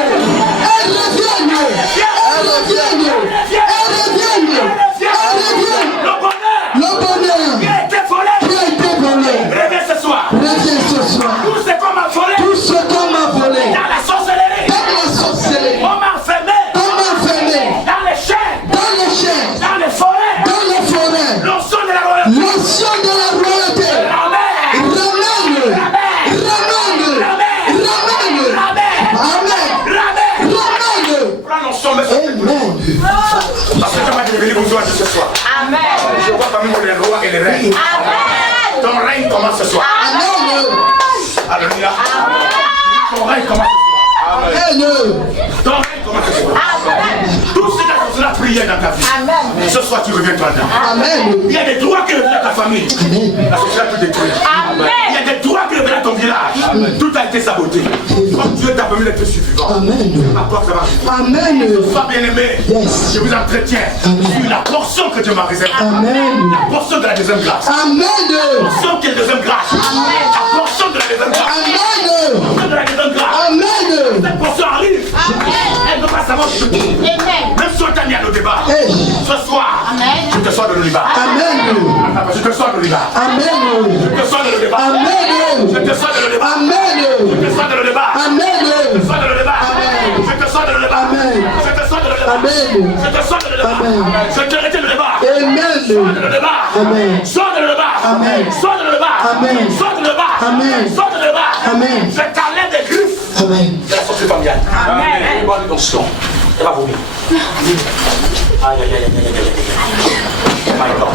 elle revienne, elle revienne, elle revienne, elle revienne. Le bonheur Le qui bonheur a été volé. qui a été volé, Revient ce soir. reviens ce soir. Tout ce qu'on m'a volé Tout ce qu'on m'a volé, dans la sorcellerie, dans la sorcellerie, on m'a enfermé on m'a enfermé dans les chaînes, dans les chaînes, dans les forêts. dans les forêts, L'onction de la royauté. l'onction de la royauté. Amen. Ramène, ramène, ramène, amen, Amen. ramène. Prends l'onction, monsieur. Amen. Parce que tu m'as révélé besoin de ce soir. Amen. Je vois parmi moi les rois et les reines. Amen. Ton règne commence ce soir. Amen. Alléluia. Ton règne commence ce soir. Amen. Ton règne commence ce soir. Tout ce que tu as prié dans ta vie. Amen. Ce soir, tu reviens toi-même. Amen. Il y a des droits qui reviennent à ta famille. La société a tout détruit. Il y a des droits qui reviennent à ton village. Tout a été saboté. Comme Dieu t'a permis d'être suivant. Amen. À toi, ça va. Amen. Sois bien-aimé. Yes. Je vous entretiens sur la portion que Dieu m'a réservée. Amen. La portion de la deuxième grâce. Amen. La portion qui est la deuxième grâce. La portion de la deuxième grâce. Amen. La portion de la deuxième grâce. Amen. Cette portion arrive. Elle ne va pas savoir ce que tu dis. Même si on t'a mis à nos débats. Hey. Ce soir, je te sois de l'oliva. Amen. Je te sois de l'oliva. Amen. Je te sois de l'oliva. Amen. Je te sois de l'oliva. Amen. Je te sois de l'oliva. Amen. Je te sois de l'oliva. Amen. Je te sois de l'oliva. Amen. Je te sois de l'oliva. Amen. Je te sois de l'oliva. Amen. Je te retiens de l'oliva. Amen. Sois de l'oliva. Amen. Sois de l'oliva. Amen. Sois de l'oliva. Amen. Sois de l'oliva. Amen. Sois de l'oliva. Amen. Je t'enlève des griffes Amen. de la sortie familiale. Amen. Bonne onction. Elle va vomir. Aïe, aïe, aïe, aïe, aïe, aïe, aïe. My God.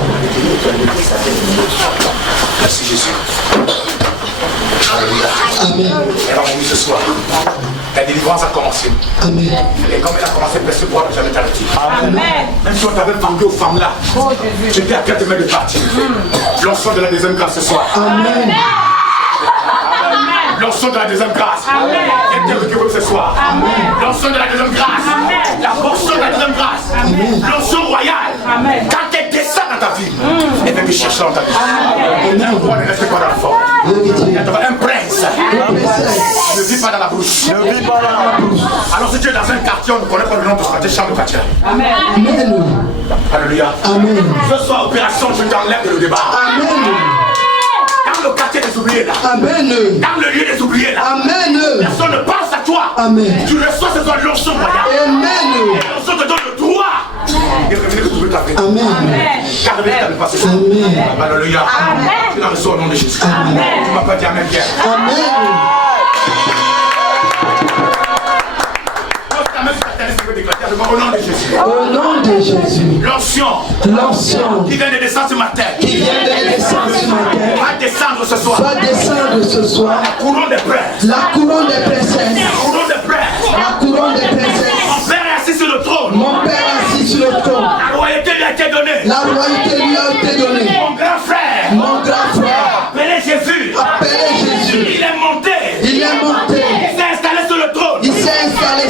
Merci Jésus. Alléluia. Amen. Elle va vomir ce soir. La délivrance a commencé. Amen. Et comme elle a commencé, presque pouvoir ne jamais t'arrêter. Amen. Même si on t'avait vendu aux femmes là, tu étais à 4 mètres de partir. L'onction de la deuxième grâce ce soir. Amen. L'onction de la deuxième grâce. Elle était récupérée ce soir. L'onction de la deuxième grâce. La portion de la deuxième grâce. L'onction royale. Quand elle descend dans ta vie, elle va te chercher dans ta vie. Un roi ne reste pas dans la forme. Un prince ne vit pas dans la bouche. Alors si tu es dans un quartier, on ne connaît pas le nom de ce quartier, chambre de quartier. Amen. Alléluia. Amen. Ce soir, opération, je t'enlève de le débat. Amen. Dans le quartier des oubliés là. Amen. Dans le lieu des oubliés là. Amen. Personne ne pense à toi. Amen. Tu reçois ce soir l'onction royale. Amen. Et l'onction te donne le droit de revenir retrouver ta vie. Amen. Car revenir ta vie passée. Alléluia. Tu l'as reçu au nom de Jésus. Tu ne m'as pas dit Amen, Pierre. Amen. Au nom de Jésus. Au nom de Jésus. L'onction L'onction qui vient de descendre sur ma tête qui vient de descendre sur ma tête va descendre ce soir. va descendre ce soir. Couronne des princes. La couronne des princesses. Couronne des princes. La couronne des princesses. Mon père est assis sur le trône. Mon père assis sur le trône. La royauté lui a été donnée. La royauté lui a été donnée. Mon grand frère, Mon grand frère, appelé Jésus, appelé Jésus, il est monté. il est monté. Il s'est installé sur le trône. Il s'est installé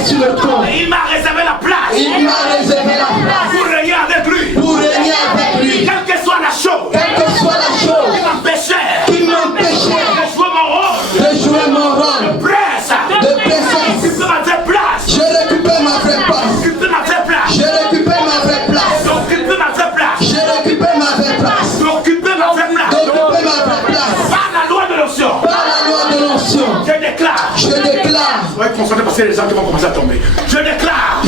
Soyez concentrés parce que les gens qui vont commencer à tomber. Je déclare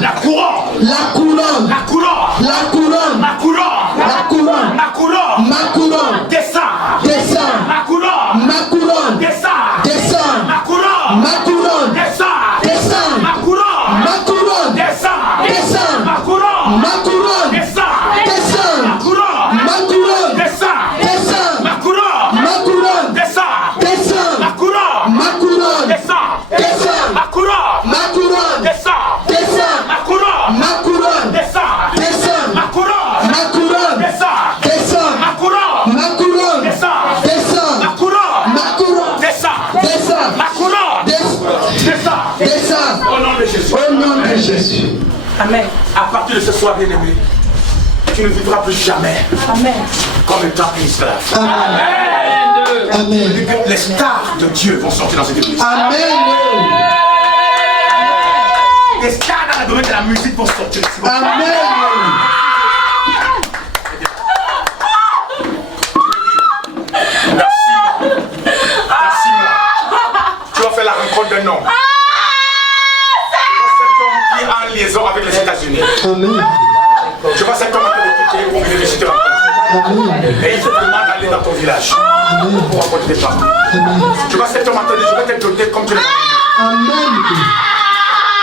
la couronne, la couronne, la couronne, la couronne, ma couronne, la couronne, ma couronne, ma couronne, descend, descend, ma couronne, ma couronne, descend, descend, ma couronne, ma couronne, descend, descend, ma couronne, ma couronne, descend, descend, ma couronne, ma couronne, descend, descend, ma couronne, ma couronne, descend, descend, ma couronne, ma couronne, descend, descend, ma couronne, ma couronne, descend, descend, ma couronne, ma couronne, descend, descend, ma couronne, ma couronne, descend, descend, ma couronne, ma couronne, descend, descend, ma couronne, ma couronne, descend, descend, ma couronne, ma couronne, descend, descend, ma couronne, descend, descend, au nom de Jésus. au nom de Jésus. Amen. À partir de ce soir, bien-aimé, tu ne vivras plus jamais Amen. comme étant un esclave. Amen. Amen. Les stars de Dieu vont sortir dans cette église. Amen. Les stars dans le domaine de la musique vont sortir. Amen. Merci, moi. Tu vas faire la rencontre d'un homme. Cet homme qui est en liaison avec les États-Unis. Amen. Je vois cet homme en train de quitter pour venir visiter la rencontre. Et il te demande d'aller dans ton village pour rencontrer tes parents. Je vois cet homme en train de dire, je vais te doter comme tu l'as dit. Amen.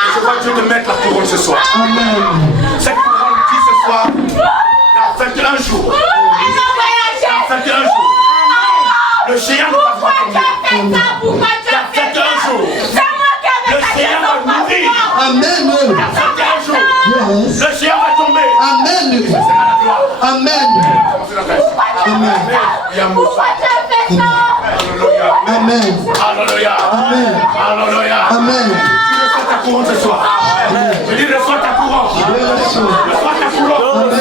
Et je vois Dieu te mettre la couronne ce soir. Amen. Cette couronne dit ce soir, dans 21 jours. Dans 21 jours. Le géant ne va pas tomber. Dans 21 jours. Le géant va mourir. Amen. Dans 21 jours. Yes. Le géant va tomber. Amen. C'est la gloire. Amen. Commencez la fête. Amen. Il y a Moussa. Alléluia. Amen. Alléluia. Amen. Alléluia. Amen. Tu reçois ta couronne ce soir. Je dis reçois ta couronne. Reçois ta couronne.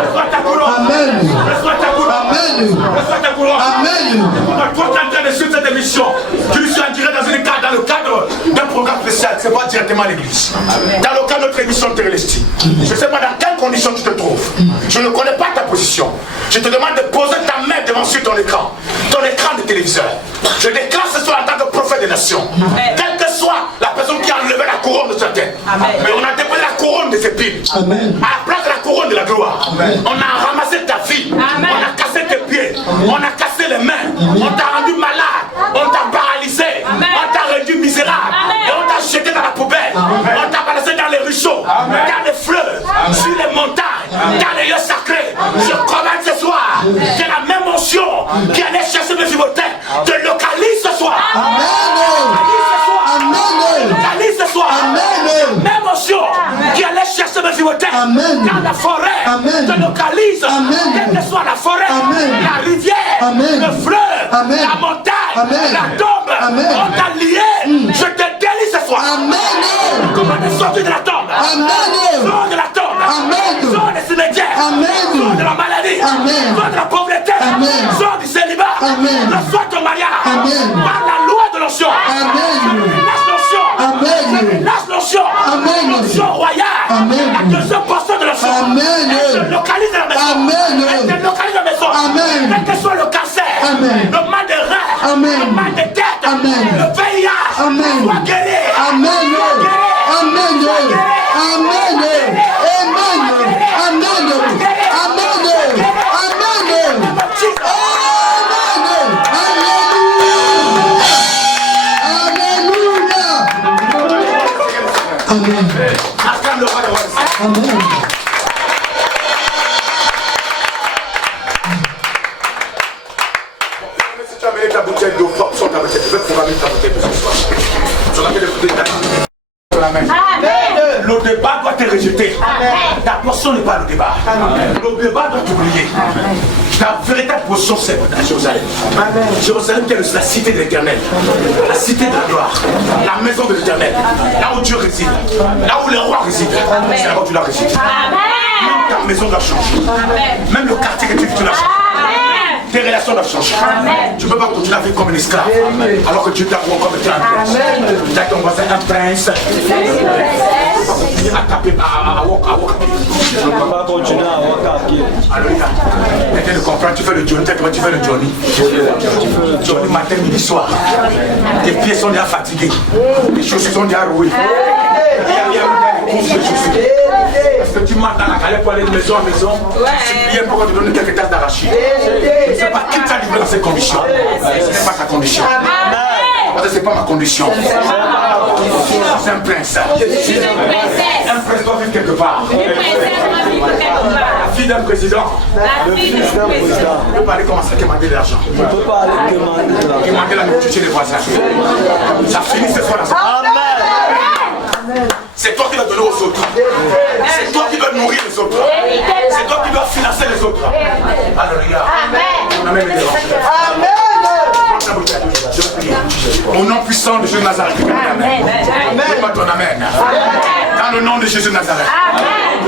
Reçois ta couronne. Amen. Reçois ta couronne. Amen. Reçois ta couronne. Amen. Toi, tu es en train de suivre cette émission. Tu suis en direct dans le cadre d'un programme spécial. Ce n'est pas directement à l'église. Dans le cadre de notre émission Télélesti. Je ne sais pas dans quelles conditions tu te trouves. Je ne connais pas ta position. Je te demande de poser ta main devant sur ton écran de téléviseur. Je déclare ce soir en tant que prophète des nations. Quelle que soit la personne qui a enlevé la couronne de sa tête. Mais on a déposé la couronne de ses pieds. Amen. À la place de la couronne de la gloire. On a ramassé ta vie. On a cassé tes pieds. On a cassé les mains. On t'a rendu malade. On t'a paralysé. On t'a rendu misérable. Et on t'a jeté dans la poubelle. On t'a balancé dans les ruisseaux, dans les fleuves, sur les montagnes, dans les lieux sacrés. Je commande ce soir que la même onction qui allait chercher mes vivotins te localise ce soir. Localise ce soir. Amen. Même onction qui allait chercher mes vivotins dans la forêt te localise. Quelle que soit la forêt, la rivière, le fleuve, la montagne, la tombe, on t'a lié. Je te délie ce soir. Comment te sortir de la tombe? Sors de la tombe. Sors des cimetières. Sors de la maladie. Sors de la pauvreté. Sors du célibat. Reçois ton mariage. Par la loi de l'onction. Lâche l'onction. L'onction royale. La deuxième portion de l'onction. Elle te localise dans la maison. Elle te localise dans la maison. Quel que soit le cancer, le mal de rein, le mal de tête, le VIH, sois guéri. Amen. Amen. Amen. Acclame le roi des rois. Amen. Si tu as amené ta bouteille d'eau, sors ta bouteille. Je vais programmer ta bouteille de ce soir. Tu vas mettre les détails sur la main. Le débat doit te rejeter. Ta portion n'est pas le débat. Le débat doit t'oublier. Ta véritable position, c'est à Jérusalem. Jérusalem qui est la cité de l'Éternel, la cité de la gloire, la maison de l'Éternel, là où Dieu réside, là où le roi réside, c'est là où tu dois résider. Même ta maison doit changer. Même le quartier que tu vis, tu dois changer. Tes relations doivent changer. Tu ne peux pas continuer à vivre comme un esclave alors que Dieu t'a pris comme étant un prince. Tu as ton voisin un prince. À taper, à walk. Alléluia. Quelqu'un ne comprend, tu fais le Johnny, tu fais le Johnny. Johnny matin, midi, soir. Tes pieds sont déjà fatigués. Les chaussures sont déjà rouées. Parce que tu marches dans la galère pour aller de maison en maison. Tu pries pour te donner quelques tasses d'arachide. Je ne sais pas qui t'a livré dans ces conditions. Ce n'est pas ta condition. Parce que ce n'est pas ma condition. C'est un prince. Un prince doit vivre quelque part. La fille d'un président. On peut pas aller commencer à quémander de l'argent. Quémander la nourriture chez les voisins. Ça finit ce soir là. C'est toi qui dois donner aux autres. C'est toi qui dois nourrir les autres. C'est toi qui dois financer les autres. Alléluia. Amen. Amen. Au nom puissant de Jésus de Nazareth. Amen. Donne-moi ton amen. Dans le nom de Jésus de Nazareth.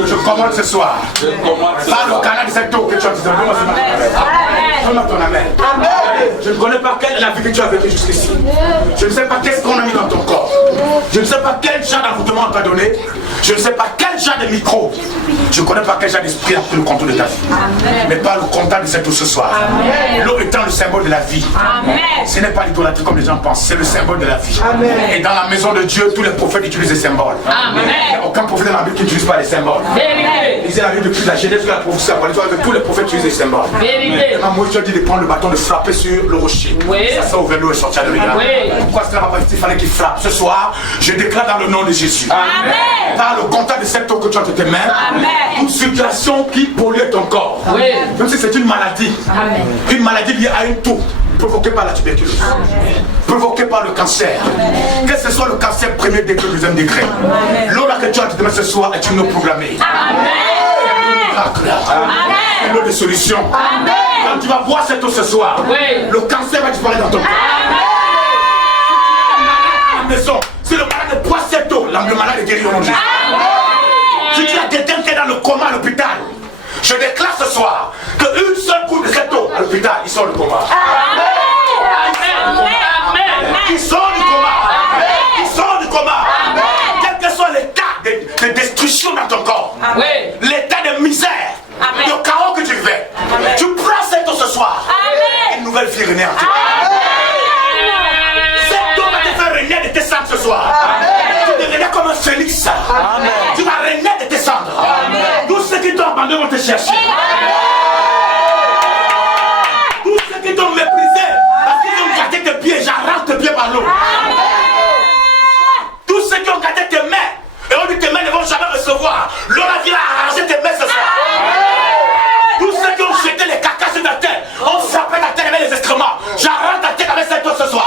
Je commande ce soir. Par le canal de cette eau que tu as dit. Donne-moi ton amen. Je ne connais pas quelle est la vie que tu as vécue jusqu'ici. Je ne sais pas qu'est-ce qu'on a mis dans ton corps. Je ne sais pas quel genre d'envoûtement on t'a donné. Je ne sais pas quel genre de micro. Je ne connais pas quel genre d'esprit a pris le contrôle de ta vie. Mais pas le contact de cette eau ce soir. L'eau étant le symbole de la vie. Ce n'est pas l'idolâtrie comme les gens pensent. C'est le symbole de la vie. Et dans la maison de Dieu, tous les prophètes utilisent les symboles. Il n'y a aucun prophète dans la Bible qui n'utilise pas les symboles. Lisez la Bible depuis la Genèse jusqu'à la prophétie. Tous les prophètes utilisent les symboles. Maintenant, Moïse a dit de prendre le bâton, de frapper sur le rocher. Ça a ouvert l'eau et sorti à l'œil. Pourquoi cela va pas? Il fallait qu'il frappe. Ce soir, je déclare dans le nom de Jésus. Par le contact de cette eau que tu as entre tes mains, toute situation qui pollue ton corps, même si c'est une maladie liée à une toux provoquée par la tuberculose, provoquée par le cancer, que ce soit le cancer premier degré, deuxième degré, l'eau là que tu as entre tes mains ce soir est une eau programmée. C'est l'eau de solution. Quand tu vas boire cette eau ce soir, le cancer va disparaître dans ton corps. Maison, si le malade boit cette eau, le malade est guéri au nom de Jésus. Si tu as quelqu'un qui est dans le coma à l'hôpital, je déclare ce soir qu'une seule goutte de cette eau à l'hôpital, il sort du coma. Il sort du coma. Il sort du coma. Quel que soit l'état de destruction dans ton corps, l'état de misère, le chaos que tu vivais, tu prends cette eau ce soir. Une nouvelle vie renaît en toi. De tes cendres ce soir. Tu deviendras comme un phénix. Tu vas régner de tes cendres. Tous ceux qui t'ont abandonné vont te chercher. Tous ceux qui t'ont méprisé parce qu'ils ont gardé tes pieds, j'arrache tes pieds par l'eau. Tous ceux qui ont gardé tes mains et ont dit tes mains ne vont jamais recevoir, l'on a vu arranger tes mains ce soir. Tous ceux qui ont jeté les cacas sur la terre, ont frappé la terre avec les excréments, j'arrache ta tête avec cette eau ce soir.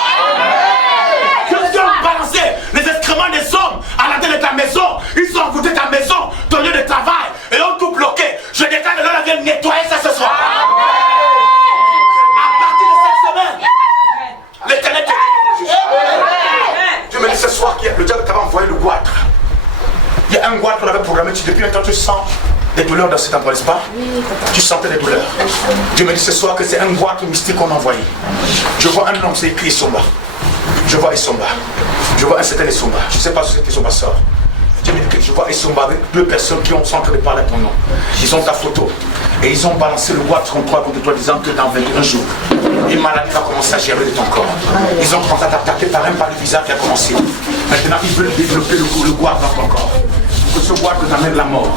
Les excréments des hommes à l'intérieur de ta maison, ils ont envoûté ta maison, ton lieu de travail, et ont tout bloqué. Je déclare que l'on vient nettoyer ça ce soir. À partir de cette semaine, l'Éternel te dit, Dieu me dit ce soir que le diable t'avait envoyé le goitre. Il y a un goitre qu'on avait programmé, depuis un temps tu sens des douleurs dans cet endroit, n'est-ce pas? Tu sentais des douleurs. Dieu me dit ce soir que c'est un goitre mystique qu'on a envoyé. Je vois un homme, c'est écrit Isomba. Je vois Isomba. Je vois un certain Isomba. Je ne sais pas si cet Isomba sort. Dieu me dit que je vois Isomba avec deux personnes qui sont en train de parler à ton nom. Ils ont ta photo. Et ils ont balancé le goitre 33 contre toi disant que dans 21 jours, une maladie va commencer à gérer de ton corps. Ils ont commencé à t'attaquer par le visage qui a commencé. Maintenant, ils veulent développer le goitre dans ton corps. Que ce goitre t'amène la mort.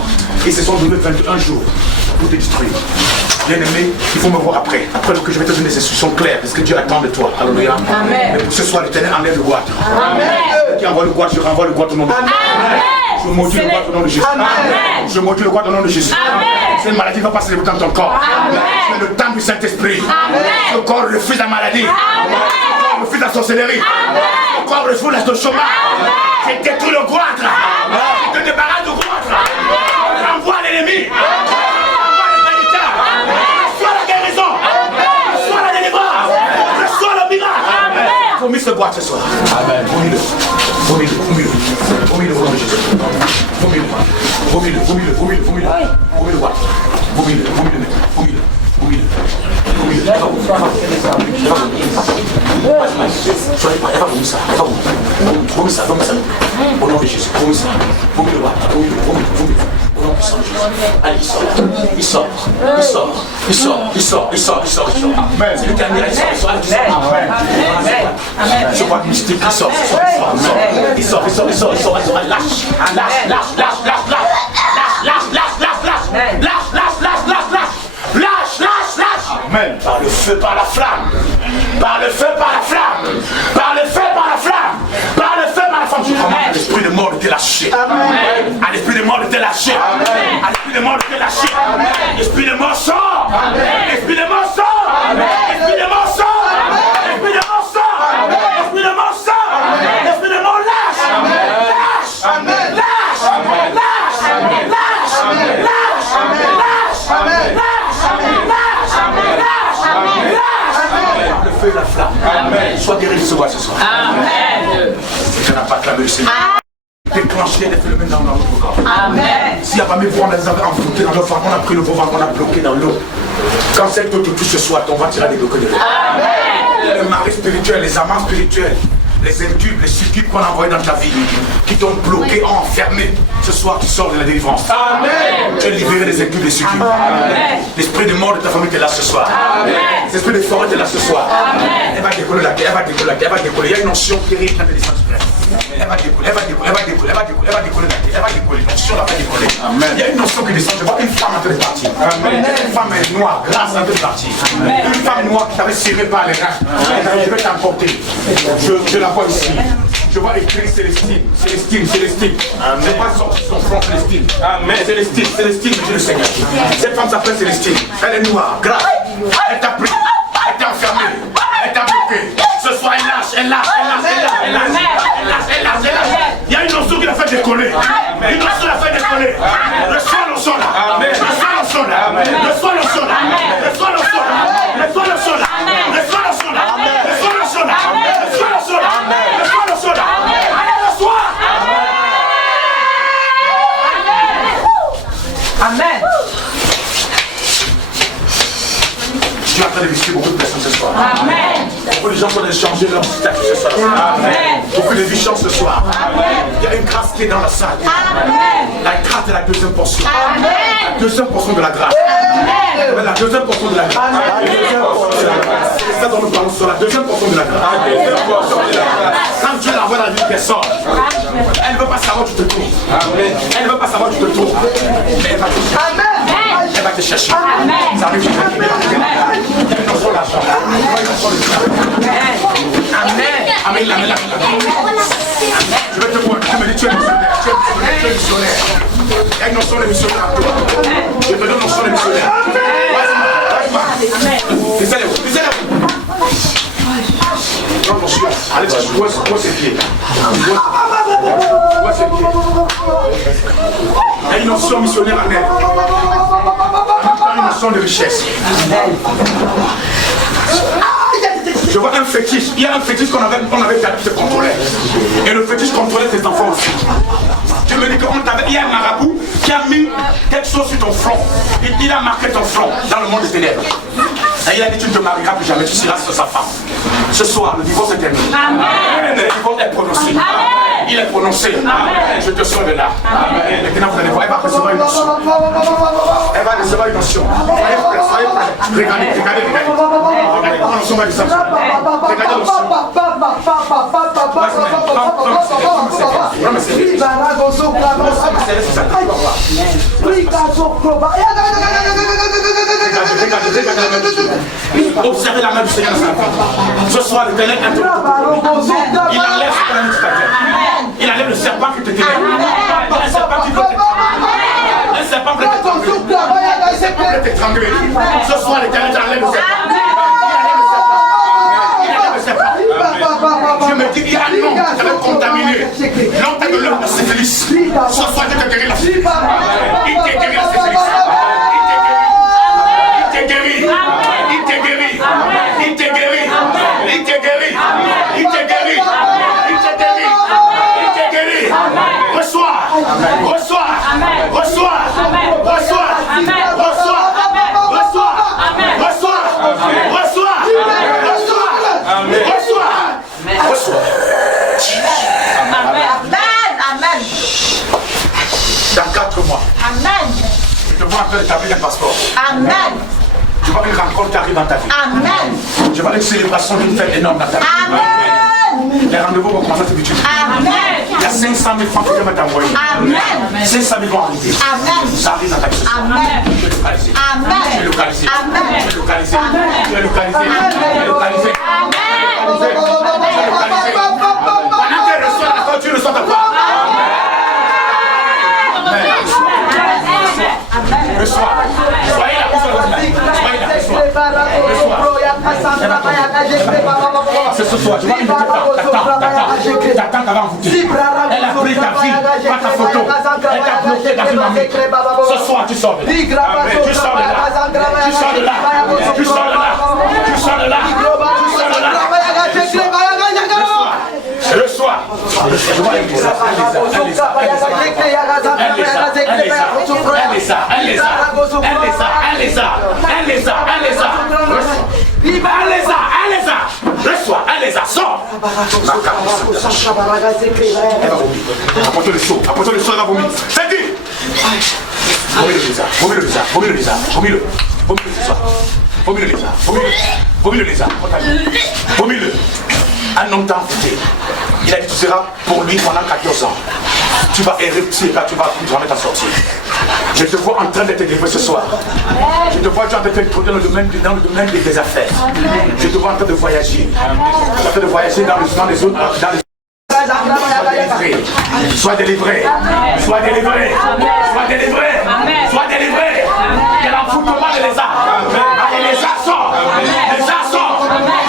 Ils se sont donnés 21 jours pour te détruire. Bien-aimé, il faut me voir après. Après que je vais te donner des instructions claires, parce que Dieu attend de toi. Alléluia. Mais pour ce soir, l'Éternel enlève le goitre. Qui envoie le goitre, je renvoie le goitre au nom de Jésus. Je maudis le goitre au nom de Jésus. Je maudis le goitre au nom de Jésus. Cette maladie va passer dans ton corps. C'est le temps du Saint-Esprit. Le corps refuse la maladie. Le corps refuse la sorcellerie. Le corps refuse le chômage. C'est détruit le goitre. Je te débarrasse du goitre. Renvoie l'ennemi. Vomis ce boîte ce soir. Amen. Vomis-le. Vomis-le. Vomis-le. Vomis-le au nom de Jésus. Vomis-le. Vomis-le. Vomis-le. Vomis-le. Vomis-le. Vomis-le boîte. Vomis-le. Vomis-le. Vomis-le. Vomis-le. Vomis-le. Elle va vomir. Soyez pas. Elle va vomir ça. Elle va vomir. Vomis ça. Vomis ça. Au nom de Jésus. Vomis ça. Vomis-le boîte. Vomis-le. Vomis-le. Vomis-le. Au nom puissant de Jésus. Allez, il sort. C'est le dernier, il sort. Je vois que mystique, il sort. Lâche. Amen. Par le feu, par la flamme. Par le feu, par la flamme. Par le feu, par la flamme. Par le feu, par la flamme. Je commande à l'esprit de mort de te lâcher. À l'esprit de mort de te lâcher. À l'esprit de mort de te lâcher. L'esprit de mort sort. L'esprit de mort sort. L'esprit de mort sort. L'esprit de mort sort. L'esprit de mort sort. L'esprit de mort lâche. Le feu et la flamme. Amen. Sois guéri de ce bois ce soir. Amen. Je n'ai pas clamé le Seigneur. Déclencher des phénomènes dans notre corps. Amen. S'il n'y a pas mes voix, on les avait envoûtés dans l'eau, on a pris le pauvre, on a bloqué dans l'eau. Quand cette eau te touche ce soir, on va tirer des blocs de l'eau. Amen. Le mari spirituel, les amants spirituels, les incubes, les succubes qu'on a envoyés dans ta vie, qui t'ont bloqué, enfermé, ce soir tu sors de la délivrance. Amen. Tu es libéré des incubes, des succubes. L'esprit de mort de ta famille est là ce soir. L'esprit de forêt est là ce soir. Amen. Elle va décoller la terre, elle va décoller. Il y a une onction terrible dans les sanctuaires. Elle va décoller la terre, l'onction va décoller. Amen. Il y a une onction qui descend, je vois une femme en train de partir. Amen. Une femme noire, grâce en train de partir. Une femme noire qui t'avait serré par les reins. Je vais t'emporter. Je la vois ici. Je vois écrit Célestine. Amen. Je vois sortir son front Célestine. Amen. Célestine, Dieu le Seigneur. Cette femme s'appelle Célestine. Elle est noire, grâce. Elle t'a pris. Elle t'a enfermé. Elle t'a bloqué. Ce soir, elle lâche. Il y a une notion qui l'a fait décoller. Une notion l'a fait décoller. Le soir, l'onction là. Amen. Tu es en train de visiter beaucoup de personnes ce soir. Amen. Beaucoup de gens qui ont changé leur statut ce soir. Amen. Beaucoup de vies changent ce soir. Amen. Il y a une grâce qui est dans la salle. Amen. La grâce est la deuxième portion. Amen. La deuxième portion de la grâce. Amen. La deuxième portion de la grâce. C'est ça dont nous parlons sur la deuxième portion de la grâce. Quand Dieu l'envoie dans une personne, elle ne veut pas savoir où tu te trouves. Elle ne veut pas savoir où tu te trouves. Mais elle va te chercher. Amen. Elle va te chercher. Amen. Ça arrive. Amen. Je vais te voir, tu me dis tu es missionnaire, tu es missionnaire. Il y a une notion de missionnaire à toi. Je te donne une notion de missionnaire. Pisez-le. Non, monsieur, allez, vois ses pieds. Vois ses pieds. Il y a une notion missionnaire en elle. En même temps, une notion de richesse. Je vois un fétiche. Il y a un fétiche qu'on avait perdu de contrôler. Et le fétiche contrôlait tes enfants aussi. Je me dis qu'il y a un marabout qui a mis quelque chose sur ton front. Il a marqué ton front dans le monde des ténèbres. Et il a dit tu ne te marieras plus jamais, tu seras sa femme. Ce soir, le divorce est terminé. Amen. Le divorce est prononcé. Amen. Il est prononcé. Amen. Je te sors de là. Amen. Maintenant vous allez voir, elle va recevoir une notion. Elle va recevoir une notion. Soyez prêts. Regardez. Regardez comment l'onction va descendre. Regardez l'onction. Observez la main du Seigneur dans sa vie. Ce soir, le ténèbre est il enlève ce qu'on a mis sur ta tête. Il enlève le serpent qui te ténèbre. Un serpent qui peut t'étrangler. Un serpent peut t'étrangler. Ce soir, le ténèbre enlève le serpent. Je me dis qu'il y a un nom qui t'avait contaminé. Longtemps que l'homme de syphilis. Ce soir, Dieu te guérit la syphilis. Il te guérit la syphilis. Il te guérit. Il te guérit. Il te guérit. Il te guérit. Il te guérit. Il te guérit. Il te guérit. Reçois. Reçois. Reçois. Reçois. Reçois. Reçois. Reçois. Reçois. Reçois. Amen. Dans 4 mois. faire établir un passeport. Amen. Je vois une rencontre qui arrive dans ta vie. Amen. Je vois une célébration d'une fête énorme dans ta vie. Amen. Les rendez-vous vont commencer à se multiplier. Amen. Il y a 500 000 francs que Dieu m'a envoyé. Amen. 500 000 vont arriver. Amen. Ça arrive dans ta vie. Amen. Tu es localisé. Amen. Tu es localisé. Amen. Tu es localisé. Tu es localisé. Tu es localisé. Pendant que tu reçois la foi, tu reçois ta foi. Reçois. Soyez là pour ce reçoit. Soyez là, reçois. C'est ce soir, je vois une petite t'attends qu'avant vous. Elle a pris ta vie, pas ta photo. Elle t'a bloqué dans une mamie. Ce soir, tu sors de là. Tu sors de là. Tu sors de là. Tu sors de là. Tu sors de là. Tu sors de là. Reçois. Je vois une Elisa. Reçois, Elisa, sors. Elle va vomir. Apporte le seau, elle va vomir. C'est dit. Vomis-le, un homme t'a envoûté. Il a dit tu seras pour lui pendant 14 ans. Tu vas érupter, tu vas jamais t'en sortir. Je te vois en train d'être délivré ce soir. Je te vois en train de t'introduire dans le domaine des affaires. Je te vois en train de voyager. Tu es en train de voyager dans les zones. Sois délivré. Sois délivré. Sois délivré. Sois délivré. Quel enfoutement de les arts. Allez, les arts sortent. Les arts sortent.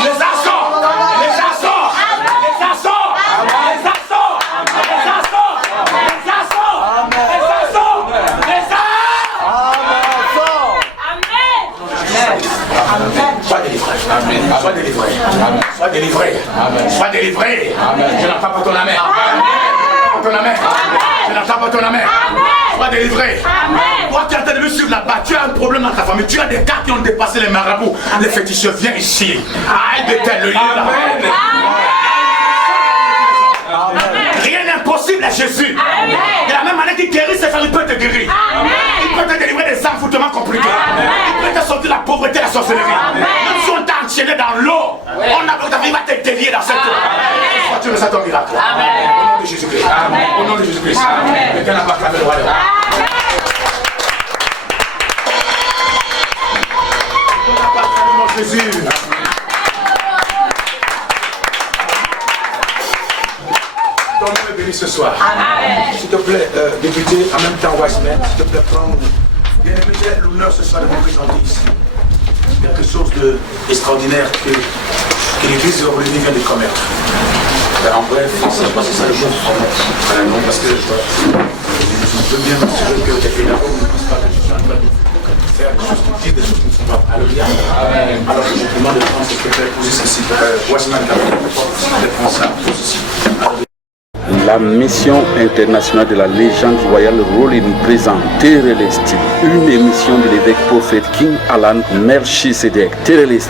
Les arts sortent. Les arts sortent. Les arts sortent. Les arts sortent. Les arts sortent. Les arts sortent. Les arts sortent. Les arts. Amen. Sois délivré. Sois délivré. Sois délivré. Sois délivré. Je n'entends pas ton amen. Ton amen. Je n'entends pas ton amen. Sois délivré. Toi qui es en train de me suivre là-bas, tu as un problème dans ta famille, tu as des cas qui ont dépassé les marabouts, les féticheurs, viens ici. Aide le lieu là. Rien n'est impossible à Jésus. De la même manière qu'il guérit ses femmes, il peut te guérir. Il peut te délivrer des envoûtements compliqués. Il peut te sortir de la pauvreté et la sorcellerie. Même si on t'a enchaîné dans l'eau, il va te délier dans cette eau. Tu reçois ton miracle. Au nom de Jésus-Christ. Au nom de Jésus-Christ. Quelqu'un n'a pas clamé le roi. Jésus. Ton nom est béni ce soir. S'il te plaît, député, en même temps, Wiseman, s'il te plaît, prends. Bien-aimé, j'ai l'honneur ce soir de vous présenter ici. Quelque chose d'extraordinaire que l'église Revenue vient de commettre. En bref, c'est pas ça le mot. Non, parce que je veux bien m'assurer que les pédagogues ne pensent pas que je suis en train de faire des choses qui disent des choses qui ne sont pas. Alléluia. Alors je vous demande de prendre ce que fait poser ceci. Wiseman, de prendre ça, pose ici. La mission internationale de la légende royale Rolling présente Terelesti, une émission de l'évêque prophète King Alan Melchizedek. Terelesti